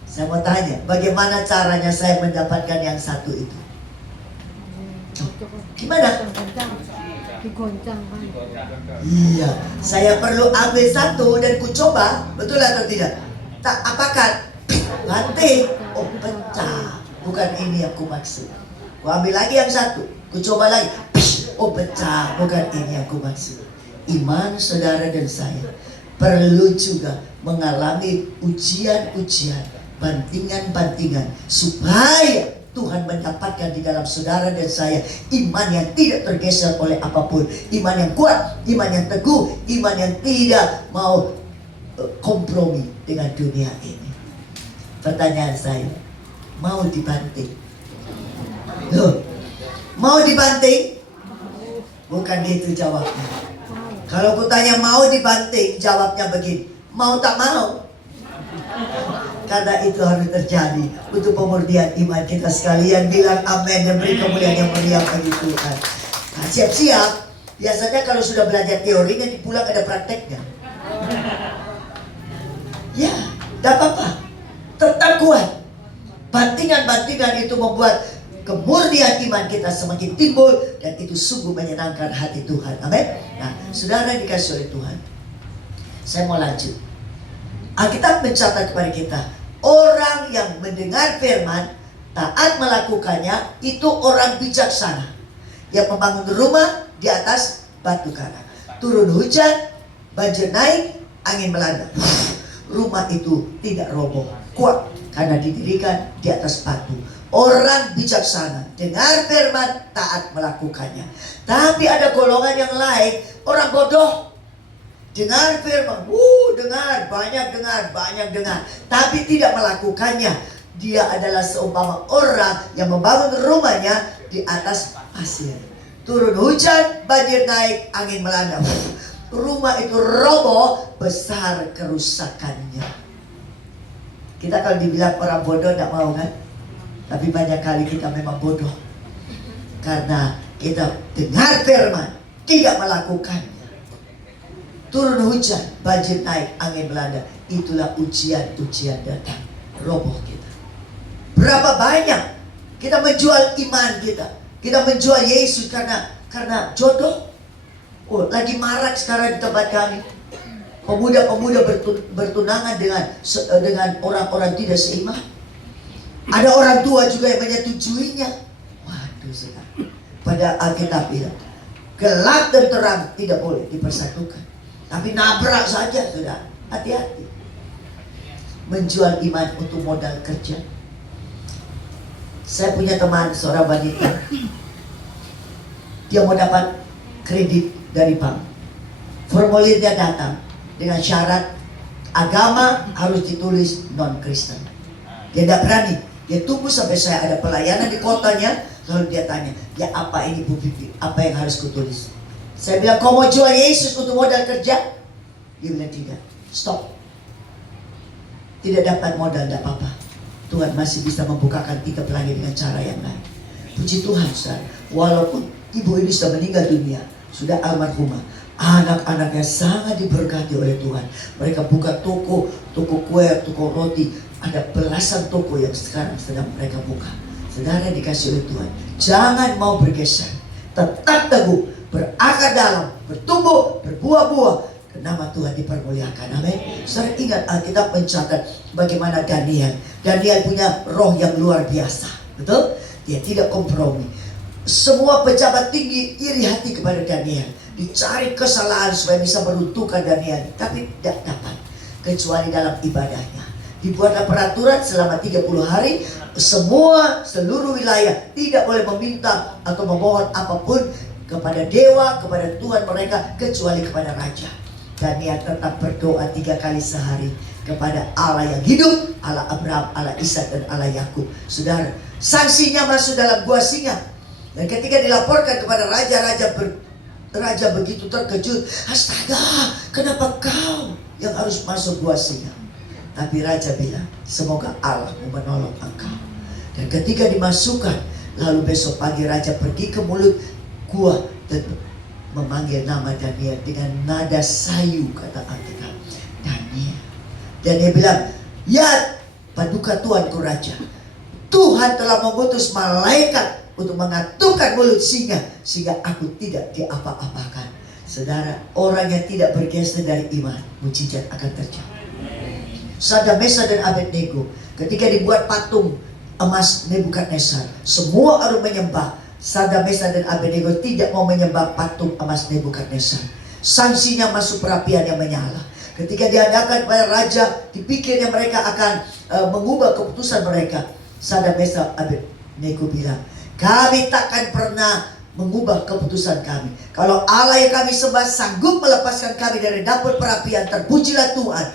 Saya mau tanya, bagaimana caranya saya mendapatkan yang satu itu? Gimana? Digoncangkan. Iya, saya perlu ambil satu dan ku coba, betul atau tidak? Tak apakan, banting, oh pecah. Bukan ini yang ku maksud. Ku ambil lagi yang satu, ku coba lagi, oh pecah. Bukan ini yang ku maksud. Iman saudara dan saya perlu juga mengalami ujian-ujian, bantingan-bantingan, supaya Tuhan mendapatkan di dalam saudara dan saya iman yang tidak tergeser oleh apapun, iman yang kuat, iman yang teguh, iman yang tidak mau kompromi dengan dunia ini. Pertanyaan saya, mau dibanting? Loh, mau dibanting? Bukan gitu jawabnya. Kalau kutanya mau dibanting, jawabnya begini, mau tak mau? Karena itu harus terjadi untuk pemurnian iman kita sekalian. Bilang amin dan beri kemuliaan yang meriah bagi Tuhan. Nah, siap-siap. Biasanya kalau sudah belajar teorinya, di pulang ada prakteknya. Ya, tidak apa-apa. Tetap kuat. Bantingan-bantingan itu membuat kemurnian iman kita semakin timbul, dan itu sungguh menyenangkan hati Tuhan. Amin. Nah, saudara dikasih oleh Tuhan, saya mau lanjut. Alkitab mencatat kepada kita, orang yang mendengar firman, taat melakukannya, itu orang bijaksana, yang membangun rumah di atas batu karang. Turun hujan, banjir naik, angin melanda, rumah itu tidak roboh, kuat karena didirikan di atas batu. Orang bijaksana, dengar firman, taat melakukannya. Tapi ada golongan yang lain, orang bodoh. Dengar firman, banyak dengar, tapi tidak melakukannya. Dia adalah seumpama orang yang membangun rumahnya di atas pasir. Turun hujan, banjir naik, angin melanda, rumah itu roboh, besar kerusakannya. Kita kalau dibilang orang bodoh tidak mau kan? Tapi banyak kali kita memang bodoh, karena kita dengar firman, tidak melakukannya. Turun hujan, banjir naik, angin melanda. Itulah ujian-ujian datang, roboh kita. Berapa banyak kita menjual iman kita, kita menjual Yesus karena jodoh. Oh, lagi marak sekarang di tempat kami. Pemuda-pemuda bertunangan dengan orang-orang tidak seiman. Ada orang tua juga yang menyetujuinya. Waduh, sekarang pada Alkitab bilang, gelap dan terang tidak boleh dipersatukan. Tapi nabrak saja, sudah. Hati-hati. Menjual iman untuk modal kerja. Saya punya teman seorang wanita. Dia mau dapat kredit dari bank. Formulirnya datang dengan syarat agama harus ditulis non-Kristen. Dia tidak berani. Dia tunggu sampai saya ada pelayanan di kotanya. Lalu dia tanya, ya apa ini Bu Bibi? Apa yang harus kutulis? Saya bilang, kau mau jual Yesus untuk modal kerja? Dia bilang tidak. Stop. Tidak dapat modal, tidak apa-apa. Tuhan masih bisa membukakan pintu lagi dengan cara yang lain. Puji Tuhan, saudara. Walaupun ibu ini sudah meninggal dunia, sudah almarhumah, anak-anaknya sangat diberkati oleh Tuhan. Mereka buka toko kue, toko roti. Ada belasan toko yang sekarang sedang mereka buka. Saudara dikasih oleh Tuhan, jangan mau bergeser. Tetap teguh, berakar dalam, bertumbuh, berbuah-buah. Nama Tuhan dipermuliakan, amin. Saudara ingat Alkitab mencatat bagaimana Daniel. Daniel punya roh yang luar biasa, betul? Dia tidak kompromi. Semua pejabat tinggi iri hati kepada Daniel. Dicari kesalahan supaya bisa meruntuhkan Daniel, tapi tidak dapat kecuali dalam ibadahnya. Dibuatlah peraturan selama 30 hari seluruh wilayah tidak boleh meminta atau memohon apapun kepada dewa, kepada Tuhan mereka kecuali kepada raja. Daniel tetap berdoa 3 kali sehari kepada Allah yang hidup, Allah Abraham, Allah Ishak dan Allah Yakub. Saudara, sanksinya masuk dalam gua singa. Dan ketika dilaporkan kepada raja begitu terkejut, astaga, kenapa kau yang harus masuk gua singa? Tapi raja bilang, semoga Allah menolong engkau. Dan ketika dimasukkan, lalu besok pagi raja pergi ke mulut gua dan memanggil nama Daniel dengan nada sayu, kata Alkitab, Daniel. Dan dia bilang, ya paduka Tuanku Raja, Tuhan telah mengutus malaikat untuk mengatupkan mulut singa sehingga aku tidak diapa-apakan. Saudara, orang yang tidak bergeser dari iman, mujizat akan terjadi. Sadar Mesa dan Abednego ketika dibuat patung emas Nebukadnezar, semua orang menyembah. Sadar Mesa dan Abednego tidak mau menyembah patung emas Nebukadnezar. Sanksinya masuk perapian yang menyala. Ketika dihadapkan kepada raja, dipikirnya mereka akan mengubah keputusan mereka. Sadar Mesa Abednego bilang, kami takkan pernah mengubah keputusan kami. Kalau Allah yang kami sembah sanggup melepaskan kami dari dapur perapian, terpujilah Tuhan.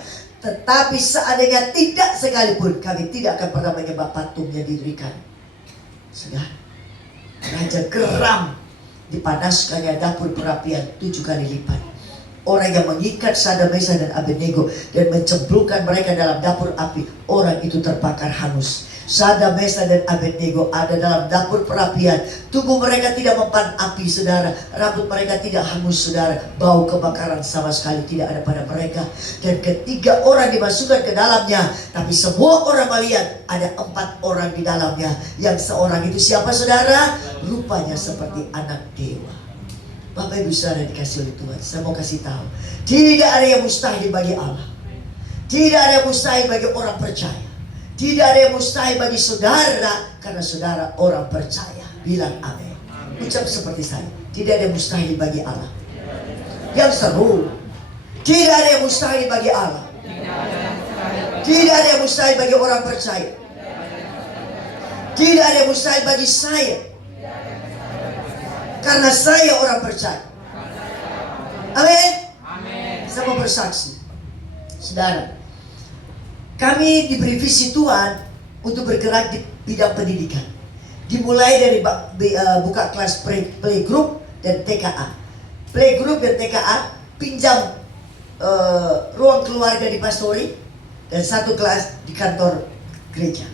Tetapi seandainya tidak sekalipun, kami tidak akan pernah menyembah patung yang didirikan. Sudah, raja geram, dipanaskannya dapur perapian 7 kali lipat. Orang yang mengikat Sadar Mesa dan Abednego dan mencemplungkan mereka dalam dapur api, orang itu terbakar hangus. Sadar Mesa dan Abednego ada dalam dapur perapian. Tubuh mereka tidak mempan api, saudara. Rambut mereka tidak hangus, saudara. Bau kebakaran sama sekali tidak ada pada mereka. Dan ketiga orang dimasukkan ke dalamnya, tapi semua orang melihat ada 4 orang di dalamnya. Yang seorang itu siapa, saudara? Rupanya seperti anak dewa. Bapak Ibu saudara dikasih oleh Tuhan, saya mau kasih tahu, tidak ada yang mustahil bagi Allah. Tidak ada yang mustahil bagi orang percaya. Tidak ada yang mustahil bagi saudara, karena saudara orang percaya. Bilang amin. Ucap seperti saya, tidak ada yang mustahil bagi Allah. Yang seru, tidak ada yang mustahil bagi Allah. Tidak ada yang mustahil bagi orang percaya. Tidak ada yang mustahil bagi saya, karena saya orang percaya. Amin. Saya mau bersaksi, saudara, kami diberi visi Tuhan untuk bergerak di bidang pendidikan. Dimulai dari buka kelas playgroup dan TKA. Playgroup dan TKA pinjam ruang keluarga di pastori dan 1 kelas di kantor gereja.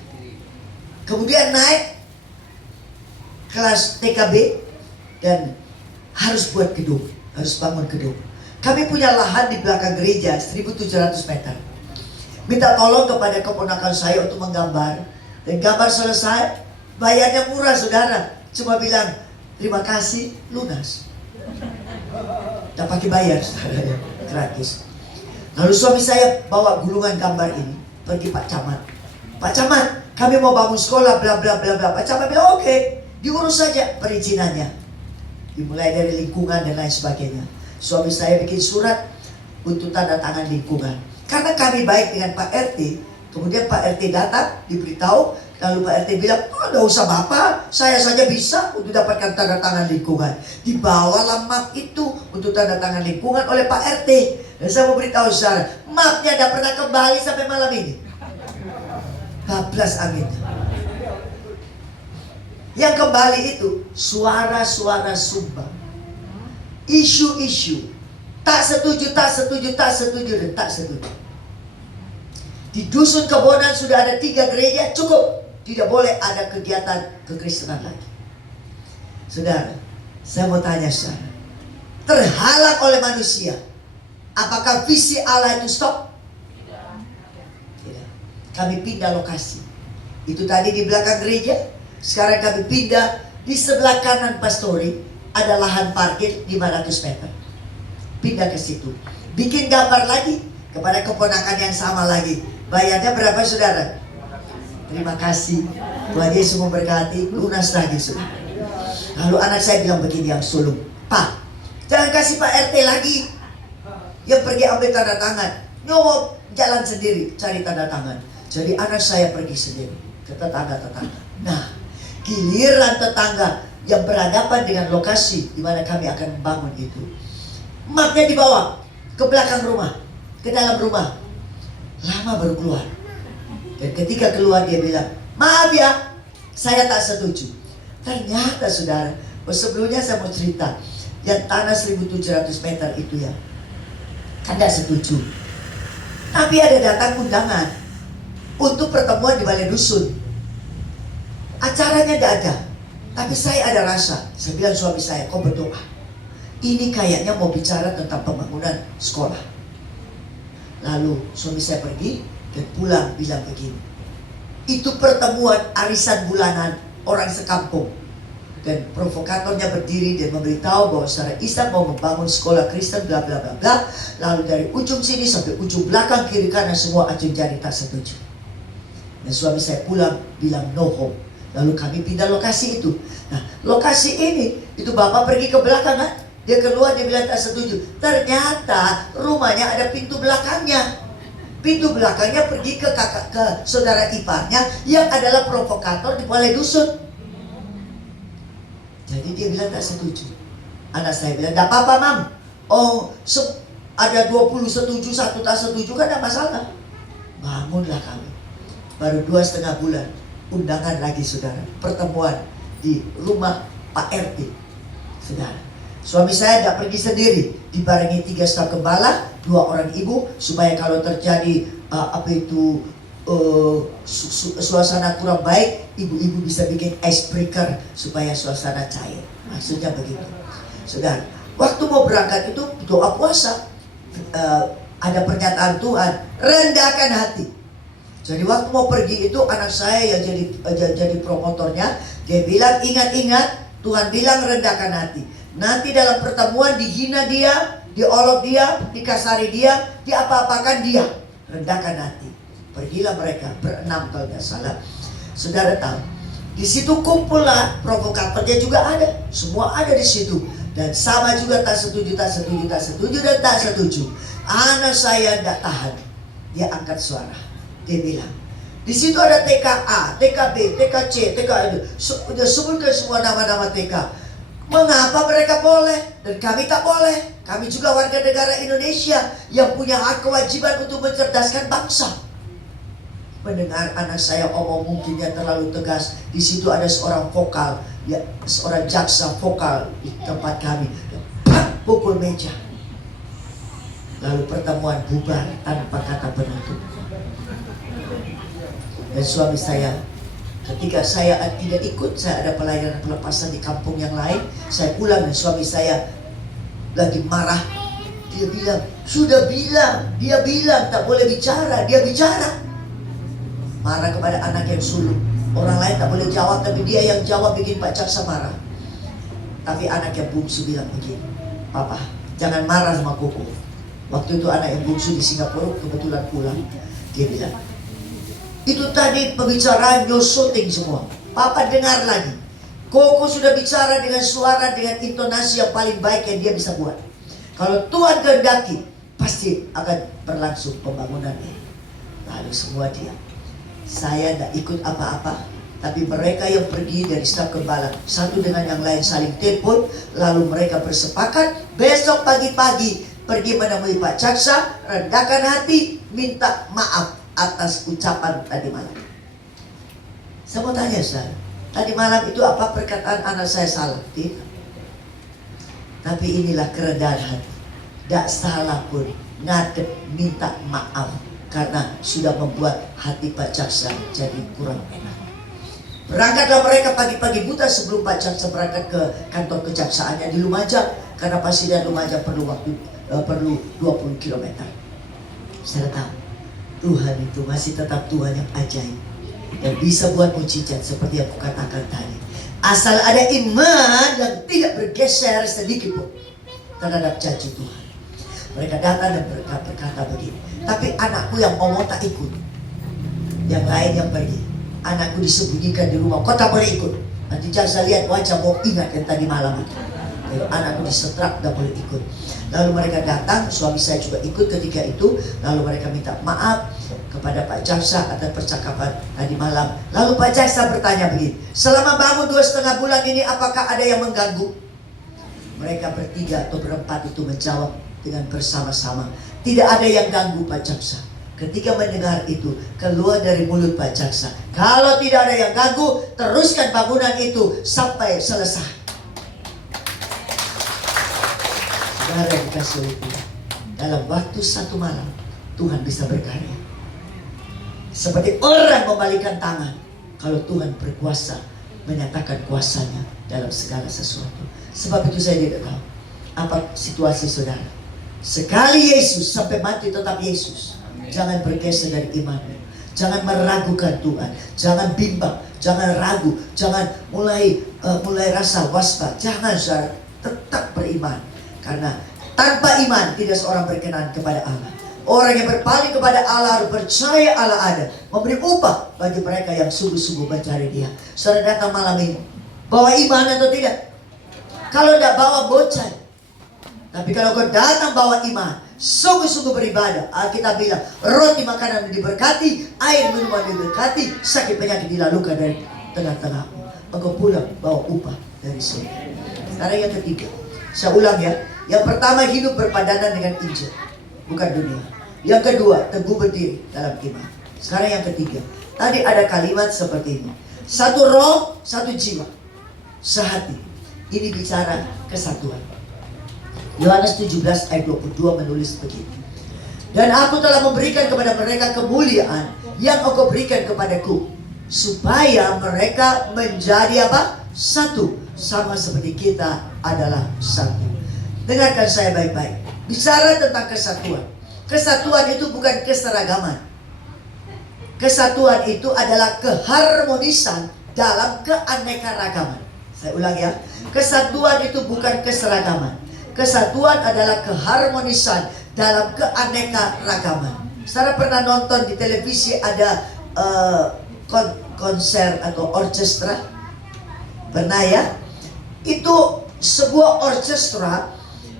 Kemudian naik kelas TKB, dan harus buat gedung, harus bangun gedung. Kami punya lahan di belakang gereja 1.700 meter. Minta tolong kepada keponakan saya untuk menggambar. Dan gambar selesai, bayarnya murah saudara. Cuma bilang, terima kasih, lunas. Tak pakai bayar saudara, gratis. Lalu suami saya bawa gulungan gambar ini pergi Pak Camat. Pak Camat, kami mau bangun sekolah, bla bla bla bla. Pak Camat bilang, oke, diurus saja perizinannya. Dimulai dari lingkungan dan lain sebagainya. Suami saya bikin surat untuk tanda tangan lingkungan. Karena kami baik dengan Pak RT, kemudian Pak RT datang, diberitahu, lalu Pak RT bilang, oh enggak usah Bapak, saya saja bisa untuk dapatkan tanda tangan lingkungan. Dibawalah map itu untuk tanda tangan lingkungan oleh Pak RT. Dan saya mau beritahu saudara, mapnya tidak pernah kembali sampai malam ini. Bablas angin. Yang kembali itu suara-suara sumbang. Isu-isu, tak setuju, tak setuju, tak setuju, dan tak setuju. Di Dusun Kebonan sudah ada 3 gereja, cukup. Tidak boleh ada kegiatan kekristenan lagi. Saudara, saya mau tanya saudara, terhalang oleh manusia, apakah visi Allah itu stop? Tidak. Kami pindah lokasi. Itu tadi di belakang gereja, sekarang kami pindah di sebelah kanan pastori. Ada lahan parkir 500 meter. Pindah ke situ. Bikin gambar lagi kepada keponakan yang sama lagi. Bayarnya berapa saudara? Terima kasih. Tuhan Yesus memberkati. Lunas lagi saudara. Lalu anak saya bilang begini yang sulung, Pak, jangan kasih Pak RT lagi yang pergi ambil tanda tangan. Nyoba jalan sendiri cari tanda tangan. Jadi anak saya pergi sendiri ke tetangga-tetangga. Nah, giliran tetangga yang berhadapan dengan lokasi di mana kami akan membangun itu, mapnya dibawa ke belakang rumah, ke dalam rumah. Lama baru keluar. Dan ketika keluar dia bilang, maaf ya, saya tak setuju. Ternyata saudara, sebelumnya saya mau cerita, yang tanah 1.700 meter itu ya, kan tidak setuju. Tapi ada datang undangan untuk pertemuan di Balai Dusun. Acaranya tidak ada. Tapi saya ada rasa, saya bilang suami saya, kau berdoa. Ini kayaknya mau bicara tentang pembangunan sekolah. Lalu suami saya pergi dan pulang bilang begini. Itu pertemuan arisan bulanan orang sekampung. Dan provokatornya berdiri dan memberitahu bahwa saudara Isa mau membangun sekolah Kristen bla bla bla bla. Lalu dari ujung sini sampai ujung belakang kiri kanan semua acung jari tak setuju. Dan suami saya pulang bilang no hope. Lalu kami pindah lokasi itu. Nah, lokasi ini, itu Bapak pergi ke belakang kan? Dia keluar, dia bilang tak setuju. Ternyata rumahnya ada pintu belakangnya. Pintu belakangnya pergi ke saudara iparnya yang adalah provokator di Balai Dusun. Jadi dia bilang tak setuju. Anak saya bilang, tak apa-apa Mam. Oh, ada 20 setuju, 1 tak setuju kan tidak masalah. Bangunlah kami. Baru 2,5 bulan. Undangan lagi saudara, pertemuan di rumah Pak RT saudara. Suami saya tidak pergi sendiri, dibarengi 3 staf gembala, 2 orang ibu, supaya kalau terjadi suasana kurang baik, ibu-ibu bisa bikin icebreaker supaya suasana cair. Maksudnya begitu saudara. Waktu mau berangkat itu doa puasa, ada pernyataan Tuhan, rendahkan hati. Jadi waktu mau pergi itu anak saya yang jadi promotornya, dia bilang ingat-ingat Tuhan bilang rendahkan hati. Nanti dalam pertemuan dihina dia, diolok dia, dikasari dia, diapa-apakan dia. Rendahkan hati. Pergilah mereka berenam kalau tidak salah. Saudara tahu, di situ kumpullah provokatornya juga ada, semua ada di situ. Dan sama juga tak setuju, tak setuju, tak setuju, dan tak setuju. Anak saya tidak tahan, dia angkat suara. Dia bilang, di situ ada TKA, TKB, TKC, TK itu. Sudah sebutkan semua nama-nama TK. Mengapa mereka boleh dan kami tak boleh? Kami juga warga negara Indonesia yang punya hak kewajiban untuk mencerdaskan bangsa. Mendengar anak saya omong mungkinnya terlalu tegas. Di situ ada seorang vokal, ya, seorang jaksa vokal di tempat kami. Pukul meja. Lalu pertemuan bubar tanpa kata penutup. Dan suami saya Ketika saya tidak ikut, saya ada pelayanan pelepasan di kampung yang lain. Saya pulang dan suami saya lagi marah. Dia bilang, dia bilang tak boleh bicara, dia bicara. Marah kepada anak yang sulung. Orang lain tak boleh jawab, tapi dia yang jawab, bikin Pak Caksa marah. Tapi anak yang bungsu bilang begini, Papa, jangan marah sama Koko. Waktu itu anak yang bungsu di Singapura kebetulan pulang. Dia bilang, itu tadi pembicaraan nyosoting semua. Papa dengar lagi. Koko sudah bicara dengan suara, dengan intonasi yang paling baik yang dia bisa buat. Kalau Tuhan kehendaki, pasti akan berlangsung pembangunan ini. Lalu semua diam. Saya tidak ikut apa-apa, tapi mereka yang pergi dari staf gembala, satu dengan yang lain saling telepon. Lalu mereka bersepakat besok pagi-pagi pergi menemui Pak Caksa, rendahkan hati, minta maaf atas ucapan tadi malam. Saya mau tanya saudara, tadi malam itu apa perkataan anak saya salah? Tidak. Tapi inilah kerendahan hati. Tidak salah pun ngadep minta maaf, karena sudah membuat hati Pak Caksa jadi kurang enak. Berangkatlah mereka pagi-pagi buta sebelum Pak Caksa berangkat ke kantor kejaksaannya di Lumajang, karena Pasirian Lumajang perlu 20 km. Saya tahu Tuhan itu masih tetap Tuhan yang ajaib, yang bisa buat mujizat seperti yang kukatakan tadi. Asal ada iman yang tidak bergeser sedikit pun terhadap janji Tuhan. Mereka datang dan berkata begini, tapi anakku yang ngomong tak ikut, yang lain yang pergi. Anakku disembunyikan di rumah, kau tak boleh ikut. Nanti Caksa lihat wajah mau ingat yang tadi malam itu. Lalu anakku disetrak, tak boleh ikut. Lalu mereka datang, suami saya juga ikut ketika itu. Lalu mereka minta maaf kepada Pak Caksa atas percakapan tadi malam. Lalu Pak Caksa bertanya begini, selama bangun 2,5 bulan ini apakah ada yang mengganggu? Mereka bertiga atau berempat itu menjawab dengan bersama-sama, tidak ada yang ganggu Pak Caksa. Ketika mendengar itu keluar dari mulut Pak Caksa, kalau tidak ada yang ganggu, teruskan bangunan itu sampai selesai. Saudara yang dikasih oleh Tuhan, dalam waktu 1 malam Tuhan bisa berkarya. Seperti orang membalikan tangan, kalau Tuhan berkuasa menyatakan kuasanya dalam segala sesuatu. Sebab itu saya tidak tahu apa situasi saudara. Sekali Yesus sampai mati tetap Yesus. Jangan bergeser dari imanmu. Jangan meragukan Tuhan. Jangan bimbang, jangan ragu, jangan mulai rasa waspada. Jangan saudara, tetap beriman. Karena tanpa iman tidak seorang berkenan kepada Allah. Orang yang berpaling kepada Allah harus percaya Allah ada, memberi upah bagi mereka yang sungguh-sungguh mencari Dia. Saudara datang malam ini, bawa iman atau tidak? Kalau tidak bawa bocah. Tapi kalau kau datang bawa iman, sungguh-sungguh beribadah, Alkitab bilang roti makanan diberkati, air minuman diberkati, sakit penyakit dilalukan dari tengah-tengahmu. Engkau pulang bawa upah dari surga. Sekarang yang ketiga, saya ulang ya. Yang pertama, hidup berpadanan dengan Injil, bukan dunia. Yang kedua, teguh berdiri dalam iman. Sekarang yang ketiga, tadi ada kalimat seperti ini, satu roh, satu jiwa, sehati. Ini bicara kesatuan. Yohanes 17 ayat 22 menulis begini, dan aku telah memberikan kepada mereka kemuliaan yang engkau berikan kepadaku, supaya mereka menjadi apa? Satu, sama seperti kita adalah satu. Dengarkan saya baik-baik. Bicara tentang kesatuan. Kesatuan itu bukan keseragaman. Kesatuan itu adalah keharmonisan dalam keanekaragaman. Saya ulang ya. Kesatuan itu bukan keseragaman. Kesatuan adalah keharmonisan dalam keanekaragaman. Saudara pernah nonton di televisi ada konser atau orkestra? Pernah ya? Itu sebuah orkestra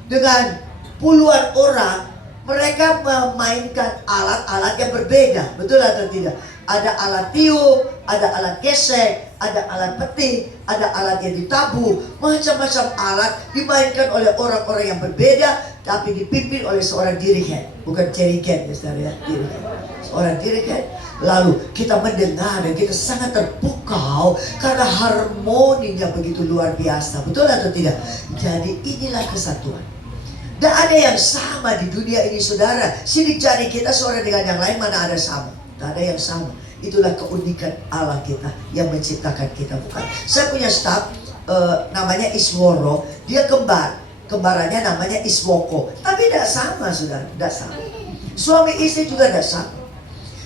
dengan puluhan orang. Mereka memainkan alat-alat yang berbeda. Betul atau tidak? Ada alat tiup, ada alat gesek, ada alat petik, ada alat yang ditabuh. Macam-macam alat dimainkan oleh orang-orang yang berbeda, tapi dipimpin oleh seorang dirigen. Bukan dirigen ya saudara ya, dirigen. Seorang dirigen. Lalu kita mendengar dan kita sangat terpukau karena harmoninya begitu luar biasa. Betul atau tidak? Jadi inilah kesatuan. Dan ada yang sama di dunia ini saudara. Sidik jari kita seorang dengan yang lain mana ada sama. Tak ada yang sama. Itulah keunikan Allah kita yang menciptakan kita, bukan? Saya punya staf namanya Isworo, dia kembarannya namanya Iswoko, tapi tidak sama, saudara, tidak sama. Suami istri juga tidak sama.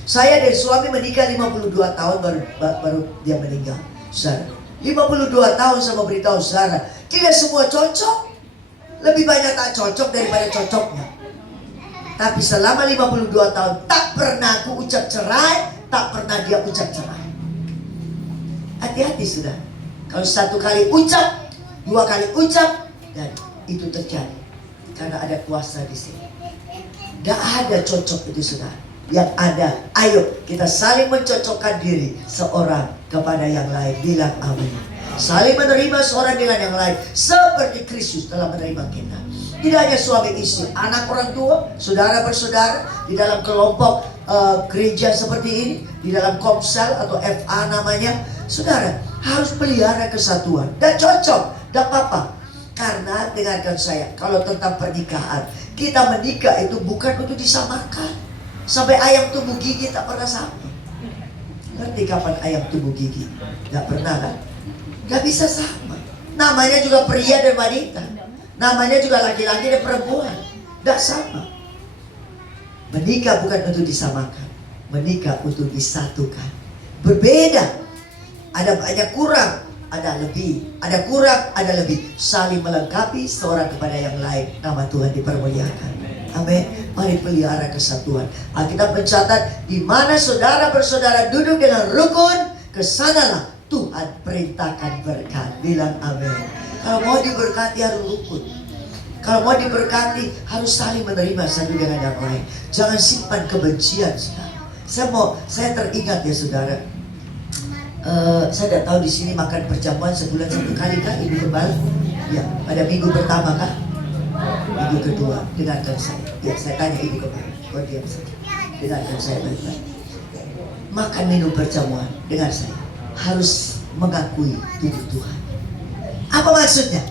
Saya dan suami menikah 52 tahun baru dia meninggal, saudara. 52 tahun sama beritahu saudara, tidak semua cocok. Lebih banyak tak cocok daripada cocoknya. Tapi selama 52 tahun tak pernah aku ucap cerai, tak pernah dia ucap cerai. Hati-hati sudah. Kalau satu kali ucap, dua kali ucap, dan itu terjadi karena ada kuasa di sini. Tidak ada cocok itu sudah. Yang ada, ayo kita saling mencocokkan diri seorang kepada yang lain. Bilang amin. Saling menerima seorang dengan yang lain seperti Kristus telah menerima kita. Tidak hanya suami istri, anak orang tua, saudara bersaudara di dalam kelompok gereja seperti ini, di dalam komsel atau FA namanya. Saudara harus pelihara kesatuan. Dan cocok, tidak apa-apa. Karena dengarkan saya, kalau tentang pernikahan, kita menikah itu bukan untuk disamakan. Sampai ayam tumbuh gigi tak pernah sama. Ngerti kapan ayam tumbuh gigi? Gak pernah kan? Gak bisa sama. Namanya juga pria dan wanita, namanya juga laki-laki dan perempuan. Gak sama. Menikah bukan untuk disamakan, menikah untuk disatukan. Berbeda. Ada banyak kurang, ada lebih. Ada kurang, ada lebih. Saling melengkapi seorang kepada yang lain. Nama Tuhan dipermuliakan. Amin. Mari pelihara kesatuan. Alkitab mencatat, di mana saudara bersaudara duduk dengan rukun, kesanalah Tuhan perintahkan berkat. Bilang amin. Kalau mau diberkati harus rukun. Kalau mau diberkati harus saling menerima satu dengan yang lain. Jangan simpan kebencian, saudara. Saya teringat ya saudara. Saya tidak tahu di sini makan perjamuan sebulan 1 kali kah Ibu Gembala? Ya, pada minggu pertama kah? Minggu kedua. Dengarkan saya. Ya, saya tanya Ibu Gembala. Kau diam saja. Dengarkan saya baik-baik. Makan minum perjamuan, dengar saya, harus mengakui tubuh Tuhan. Apa maksudnya?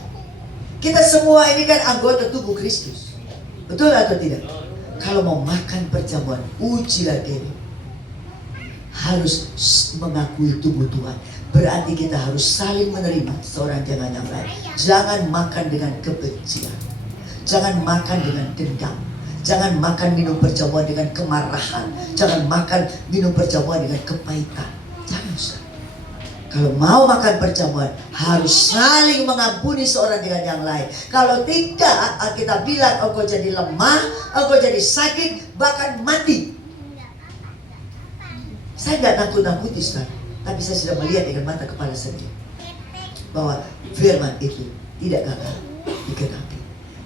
Kita semua ini kan anggota tubuh Kristus. Betul atau tidak? Kalau mau makan perjamuan, ujilah diri. Harus mengakui tubuh Tuhan. Berarti kita harus saling menerima seorang dengan yang lain. Jangan makan dengan kebencian. Jangan makan dengan dendam. Jangan makan minum perjamuan dengan kemarahan. Jangan makan minum perjamuan dengan kepahitan. Jangan, saudara. Kalau mau makan perjamuan, harus saling mengampuni seorang dengan yang lain. Kalau tidak, kita bilang engkau jadi lemah, engkau jadi sakit, bahkan mati. Saya tidak nakut-nakuti, saudara, tapi saya sudah melihat dengan mata kepala sendiri bahwa firman itu tidak gagal digenapi.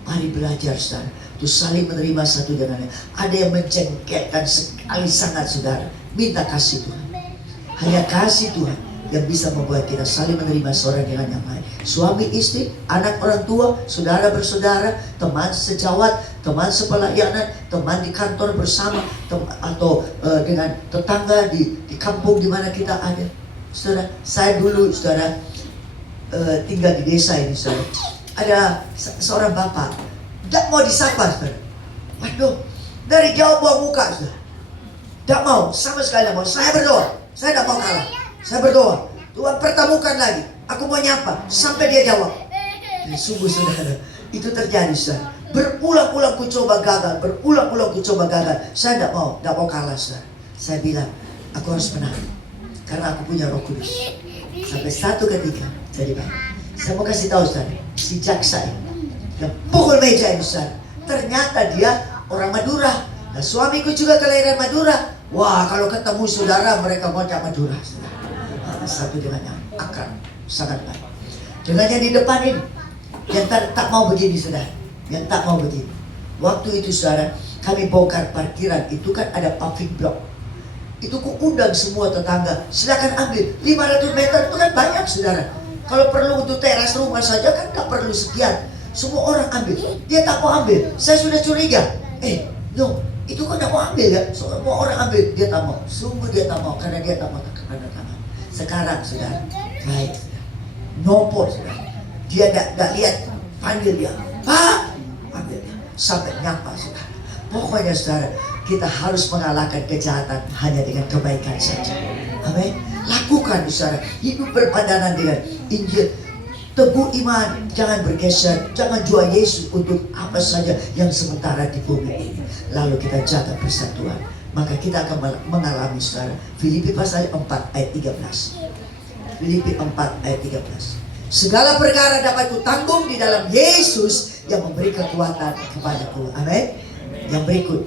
Mari belajar, saudara, untuk saling menerima satu dengan lain. Ada yang mencengkelkan sekali sangat, saudara. Minta kasih Tuhan. Hanya kasih Tuhan yang bisa membuat kita saling menerima seorang dengan yang lain. Suami istri, anak orang tua, saudara bersaudara, teman sejawat, teman sepelayanan, teman di kantor bersama, atau dengan tetangga di kampung di mana kita ada. Saudara, saya dulu, saudara, tinggal di desa ini, saudara. Ada seorang bapak, tidak mau disapa, saudara. Waduh, dari jauh buang muka, saudara. Tidak mau, sama sekali tidak mau. Saya berdoa, saya tidak mau kalah. Saya berdoa, Tuhan pertemukan lagi. Aku mau nyapa, sampai dia jawab. Dan sungguh saudara, itu terjadi, saudara. Berulang-ulang ku coba gagal, berulang-ulang ku coba gagal. Saya tidak mau kalah, saudara. Saya bilang, aku harus menang, karena aku punya Roh Kudus. Sampai satu ketika, jadi baik. Saya mau kasih tahu, saudara, si jaksa ini yang pukul meja ini, saudara, ternyata dia orang Madura. Dan suamiku juga kelahiran Madura. Wah, kalau ketemu saudara, mereka mau Madura, saudara. Satu dengan yang akrab, sangat baik. Dengan yang di depan ini, yang tak mau begini, saudara, yang tak mau begini. Waktu itu, saudara, kami bongkar parkiran. Itu kan ada paving block. Itu ku undang semua tetangga, silakan ambil. 500 meter itu kan banyak, saudara. Kalau perlu untuk teras rumah saja kan tak perlu sekian. Semua orang ambil. Dia tak mau ambil. Saya sudah curiga. No, itu kan tak mau ambil ya. Semua orang ambil. Dia tak mau. Sungguh dia tak mau, karena dia tak mau tanda tangan. Sekarang, saudara, baik, nopot, saudara. Dia tidak lihat, panggil dia, Pak, ambil dia, sampai nyapa, saudara. Pokoknya, saudara, kita harus mengalahkan kejahatan hanya dengan kebaikan saja. Amin. Lakukan saudara, hidup berpadanan dengan Injil. Teguh iman, jangan bergeser, jangan jual Yesus untuk apa saja yang sementara di bumi ini. Lalu kita jaga persatuan, maka kita akan mengalami saudara. Filipi pasal 4 ayat 13. Filipi 4 ayat 13. Segala perkara dapat kutanggung di dalam Yesus yang memberi kekuatan kepadaku. Amin. Yang berikut,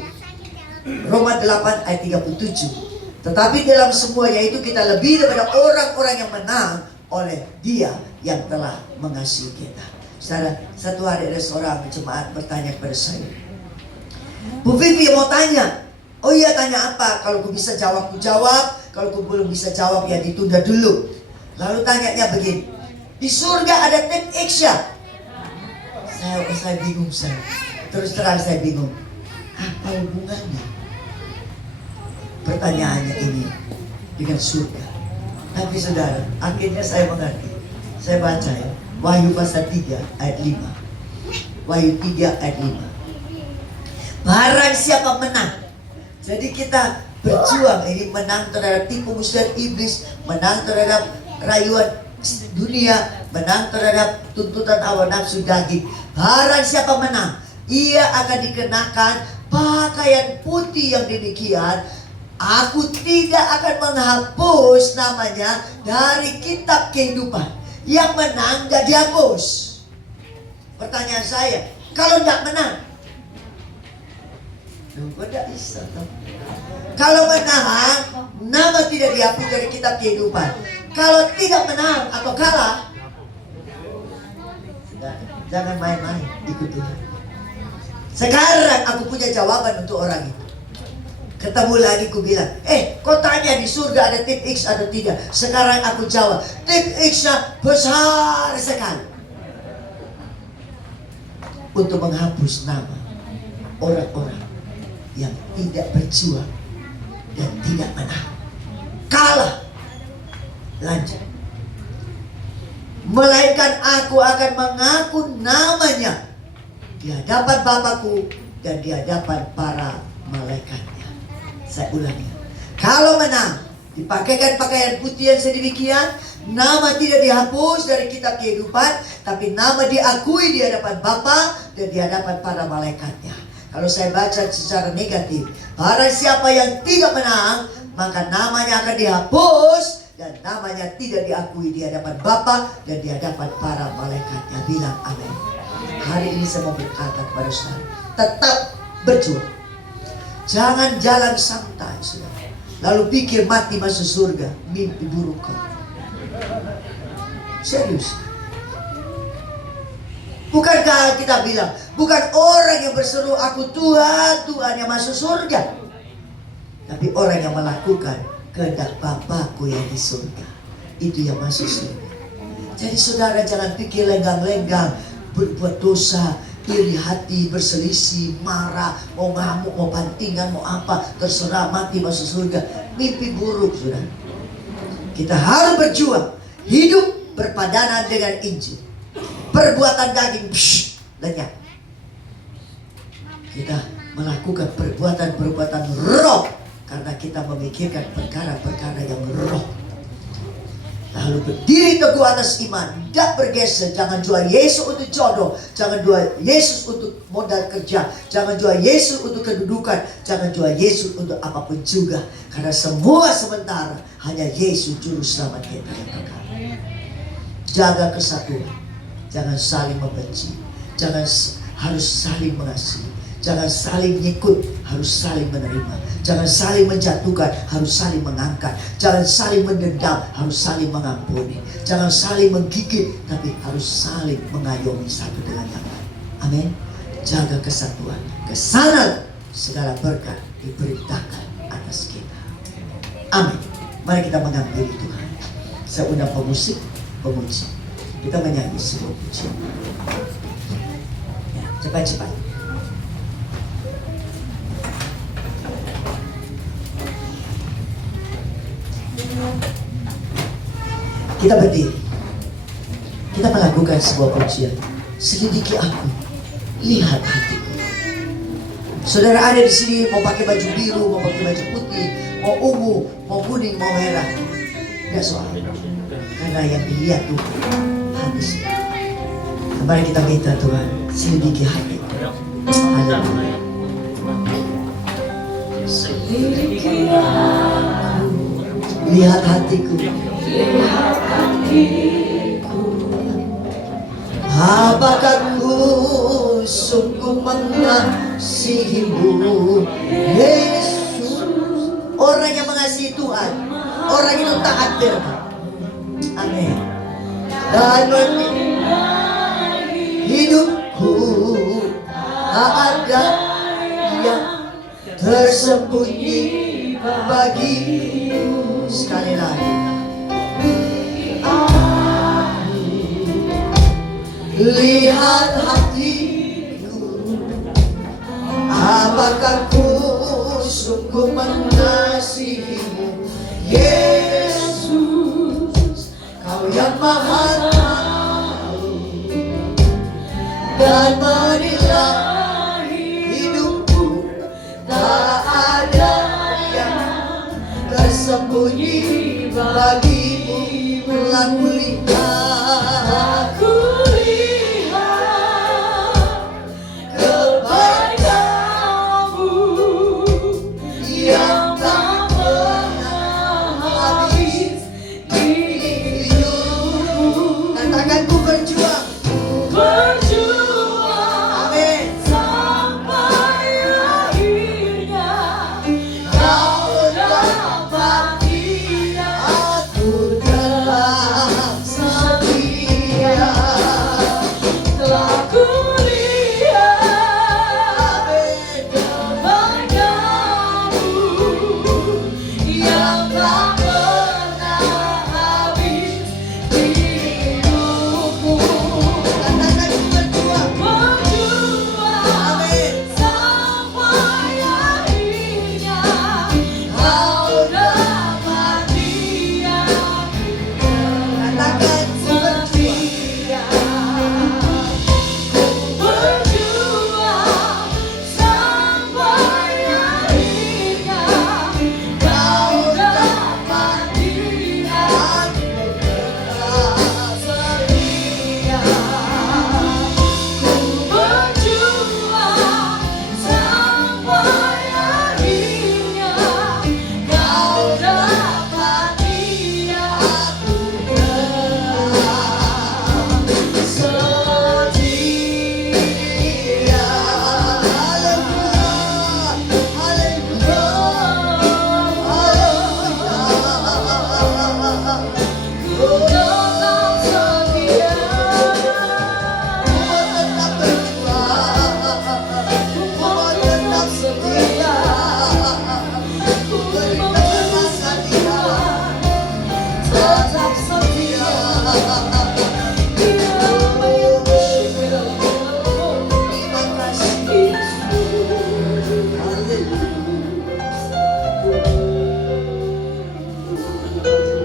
Roma 8 ayat 37. Tetapi dalam semuanya itu kita lebih daripada orang-orang yang menang oleh Dia yang telah mengasihi kita. Saudara, satu hari ada seorang jemaat bertanya kepada saya, Bu Vivi mau tanya. Oh iya, tanya apa? Kalau aku bisa jawab, aku jawab. Kalau aku belum bisa jawab, ya ditunda dulu. Lalu tanyanya begini, di surga ada tim X ya? Saya bingung saya. Terus terang saya bingung. Apa hubungannya pertanyaannya ini dengan surga? Tapi saudara, akhirnya saya mengerti. Saya baca ya, Wahyu pasal 3 ayat 5. Wahyu 3 ayat 5. Barang siapa menang. Jadi kita berjuang ini, menang terhadap tipu muslihat iblis, menang terhadap rayuan dunia, menang terhadap tuntutan hawa nafsu daging. Barang siapa menang, ia akan dikenakan pakaian putih yang demikian. Aku tidak akan menghapus namanya dari kitab kehidupan. Yang menang tidak dihapus. Pertanyaan saya, kalau tidak menang, tidak bisa. Kalau menang, nama tidak dihapus dari kitab kehidupan. Kalau tidak menang atau kalah, jangan main-main ikut Tuhan. Sekarang aku punya jawaban untuk orang itu. Ketemu lagi ku bilang, kau tanya di surga ada tim X atau tidak? Sekarang aku jawab, tim X-nya besar sekali untuk menghapus nama orang-orang yang tidak berjuang dan tidak menang, kalah, lanjut. Melainkan aku akan mengaku namanya di hadapan Bapakku dan di hadapan para malaikatnya. Saya ulangi, kalau menang, dipakaikan pakaian putih yang sedemikian, nama tidak dihapus dari kitab kehidupan, tapi nama diakui di hadapan Bapa dan di hadapan para malaikatnya. Kalau saya baca secara negatif, barang siapa yang tidak menang, maka namanya akan dihapus dan namanya tidak diakui di hadapan Bapa dan di hadapan para malaikatnya. Bilang amin. Hari ini saya mau berkata kepada saudara, tetap berjuang. Jangan jalan santai, saudara. Lalu pikir mati masuk surga, mimpi buruk kau. Serius. Bukankah kita bilang, bukan orang yang berseru aku Tuhan, Tuhan yang masuk surga, tapi orang yang melakukan kehendak Bapakku yang di surga, itu yang masuk surga. Jadi saudara jangan pikir lenggang-lenggang, berbuat dosa, iri hati, berselisih, marah, mau ngamuk, mau pantingan, mau apa, terserah, mati masuk surga. Mimpi buruk, saudara. Kita harus berjuang, hidup berpadanan dengan Injil. Perbuatan daging, lenyap. Kita melakukan perbuatan-perbuatan roh karena kita memikirkan perkara-perkara yang roh. Lalu berdiri teguh atas iman, tidak bergeser. Jangan jual Yesus untuk jodoh, jangan jual Yesus untuk modal kerja, jangan jual Yesus untuk kedudukan, jangan jual Yesus untuk apapun juga. Karena semua sementara, hanya Yesus juru selamat kita yang kekal. Jaga kesatuan, jangan saling membenci, jangan harus saling mengasihi, jangan saling ngikut, harus saling menerima. Jangan saling menjatuhkan, harus saling mengangkat. Jangan saling mendendam, harus saling mengampuni. Jangan saling menggigit, tapi harus saling mengayomi satu dengan yang lain. Amin. Jaga kesatuan. Kesana segala berkat diberitakan atas kita. Amin. Mari kita menghampiri Tuhan. Saya undang pemusik, pemuji. Kita menyanyi sebuah pujian. Ya, cepat-cepat. Kita berdiri. Kita melakukan sebuah pujian. Selidiki aku, lihat hatiku. Saudara ada di sini mau pakai baju biru, mau pakai baju putih, mau ungu, mau kuning, mau merah. Tidak soal. Karena yang dilihat tuh hati. Mari kita minta Tuhan selidiki hati. Haleluya. Selidiki aku, Lihat hatiku. lihat hatiku. Apakah ku sungguh mengasihimu, Yesus? Orang yang mengasihi Tuhan, orang itu taat firman. Amin. Dan hidupku tak ada yang tersembunyi bagimu. Sekali lagi. Lihat hatiku, apakah ku sungguh mengasihimu, Yesus? Kau yang maha tahu dan menilai hidupku, tak ada yang tersembunyi bagimu. Lagu lihat yang tak pernah habis di hidupku. Katakan ku berjuang. Amin. Sampai akhirnya kau dapati Aku tetap setia. telah kulihat Amin. kebaikanmu yang tak pernah habis di hidupku. Katakan ku berjuang. Berjuang Amin. sampai akhirnya kau dapati aku Katakan ku berjuang. setia. Berjuang sampai akhirnya kau dapati aku setia. Berjuang sampai akhirnya kau dapati aku Setia. Haleluya.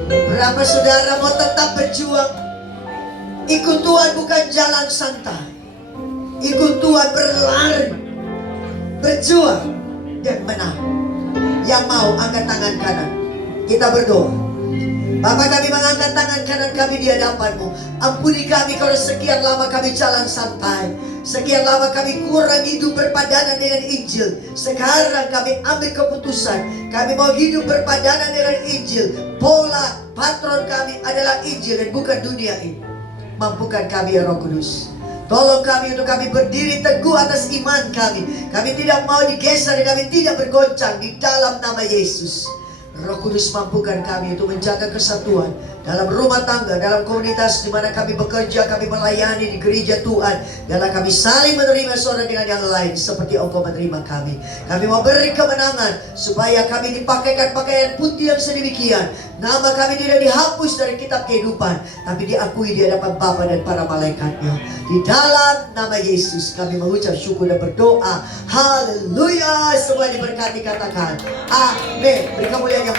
Berapa saudara mau tetap berjuang? Ikut Tuhan bukan jalan santai. Ikut Tuhan berlari, berjuang dan menang. Yang mau angkat tangan kanan. Kita berdoa. Bapa, kami mengangkat tangan kanan kami di hadapan-Mu. Ampuni kami kalau sekian lama kami jalan santai. Sekian lama kami kurang hidup berpadanan dengan Injil. Sekarang kami ambil keputusan. Kami mau hidup berpadanan dengan Injil. Pola patron kami adalah Injil dan bukan dunia ini. Mampukan kami ya Roh Kudus. Tolong kami untuk kami berdiri teguh atas iman kami. Kami tidak mau digeser, kami tidak bergoncang di dalam nama Yesus. Roh Kudus mampukan kami untuk menjaga kesatuan dalam rumah tangga, dalam komunitas di mana kami bekerja, kami melayani di gereja Tuhan. Biarlah kami saling menerima seorang dengan yang lain seperti Engkau menerima kami. Kami mau beri kemenangan supaya kami dipakaikan pakaian putih yang sedemikian. Nama kami tidak dihapus dari kitab kehidupan, tapi diakui di hadapan Bapa dan para malaikatnya. Di dalam nama Yesus kami mengucap syukur dan berdoa. Haleluya. Semua diberkati, katakan amin. Beri kemuliaan yang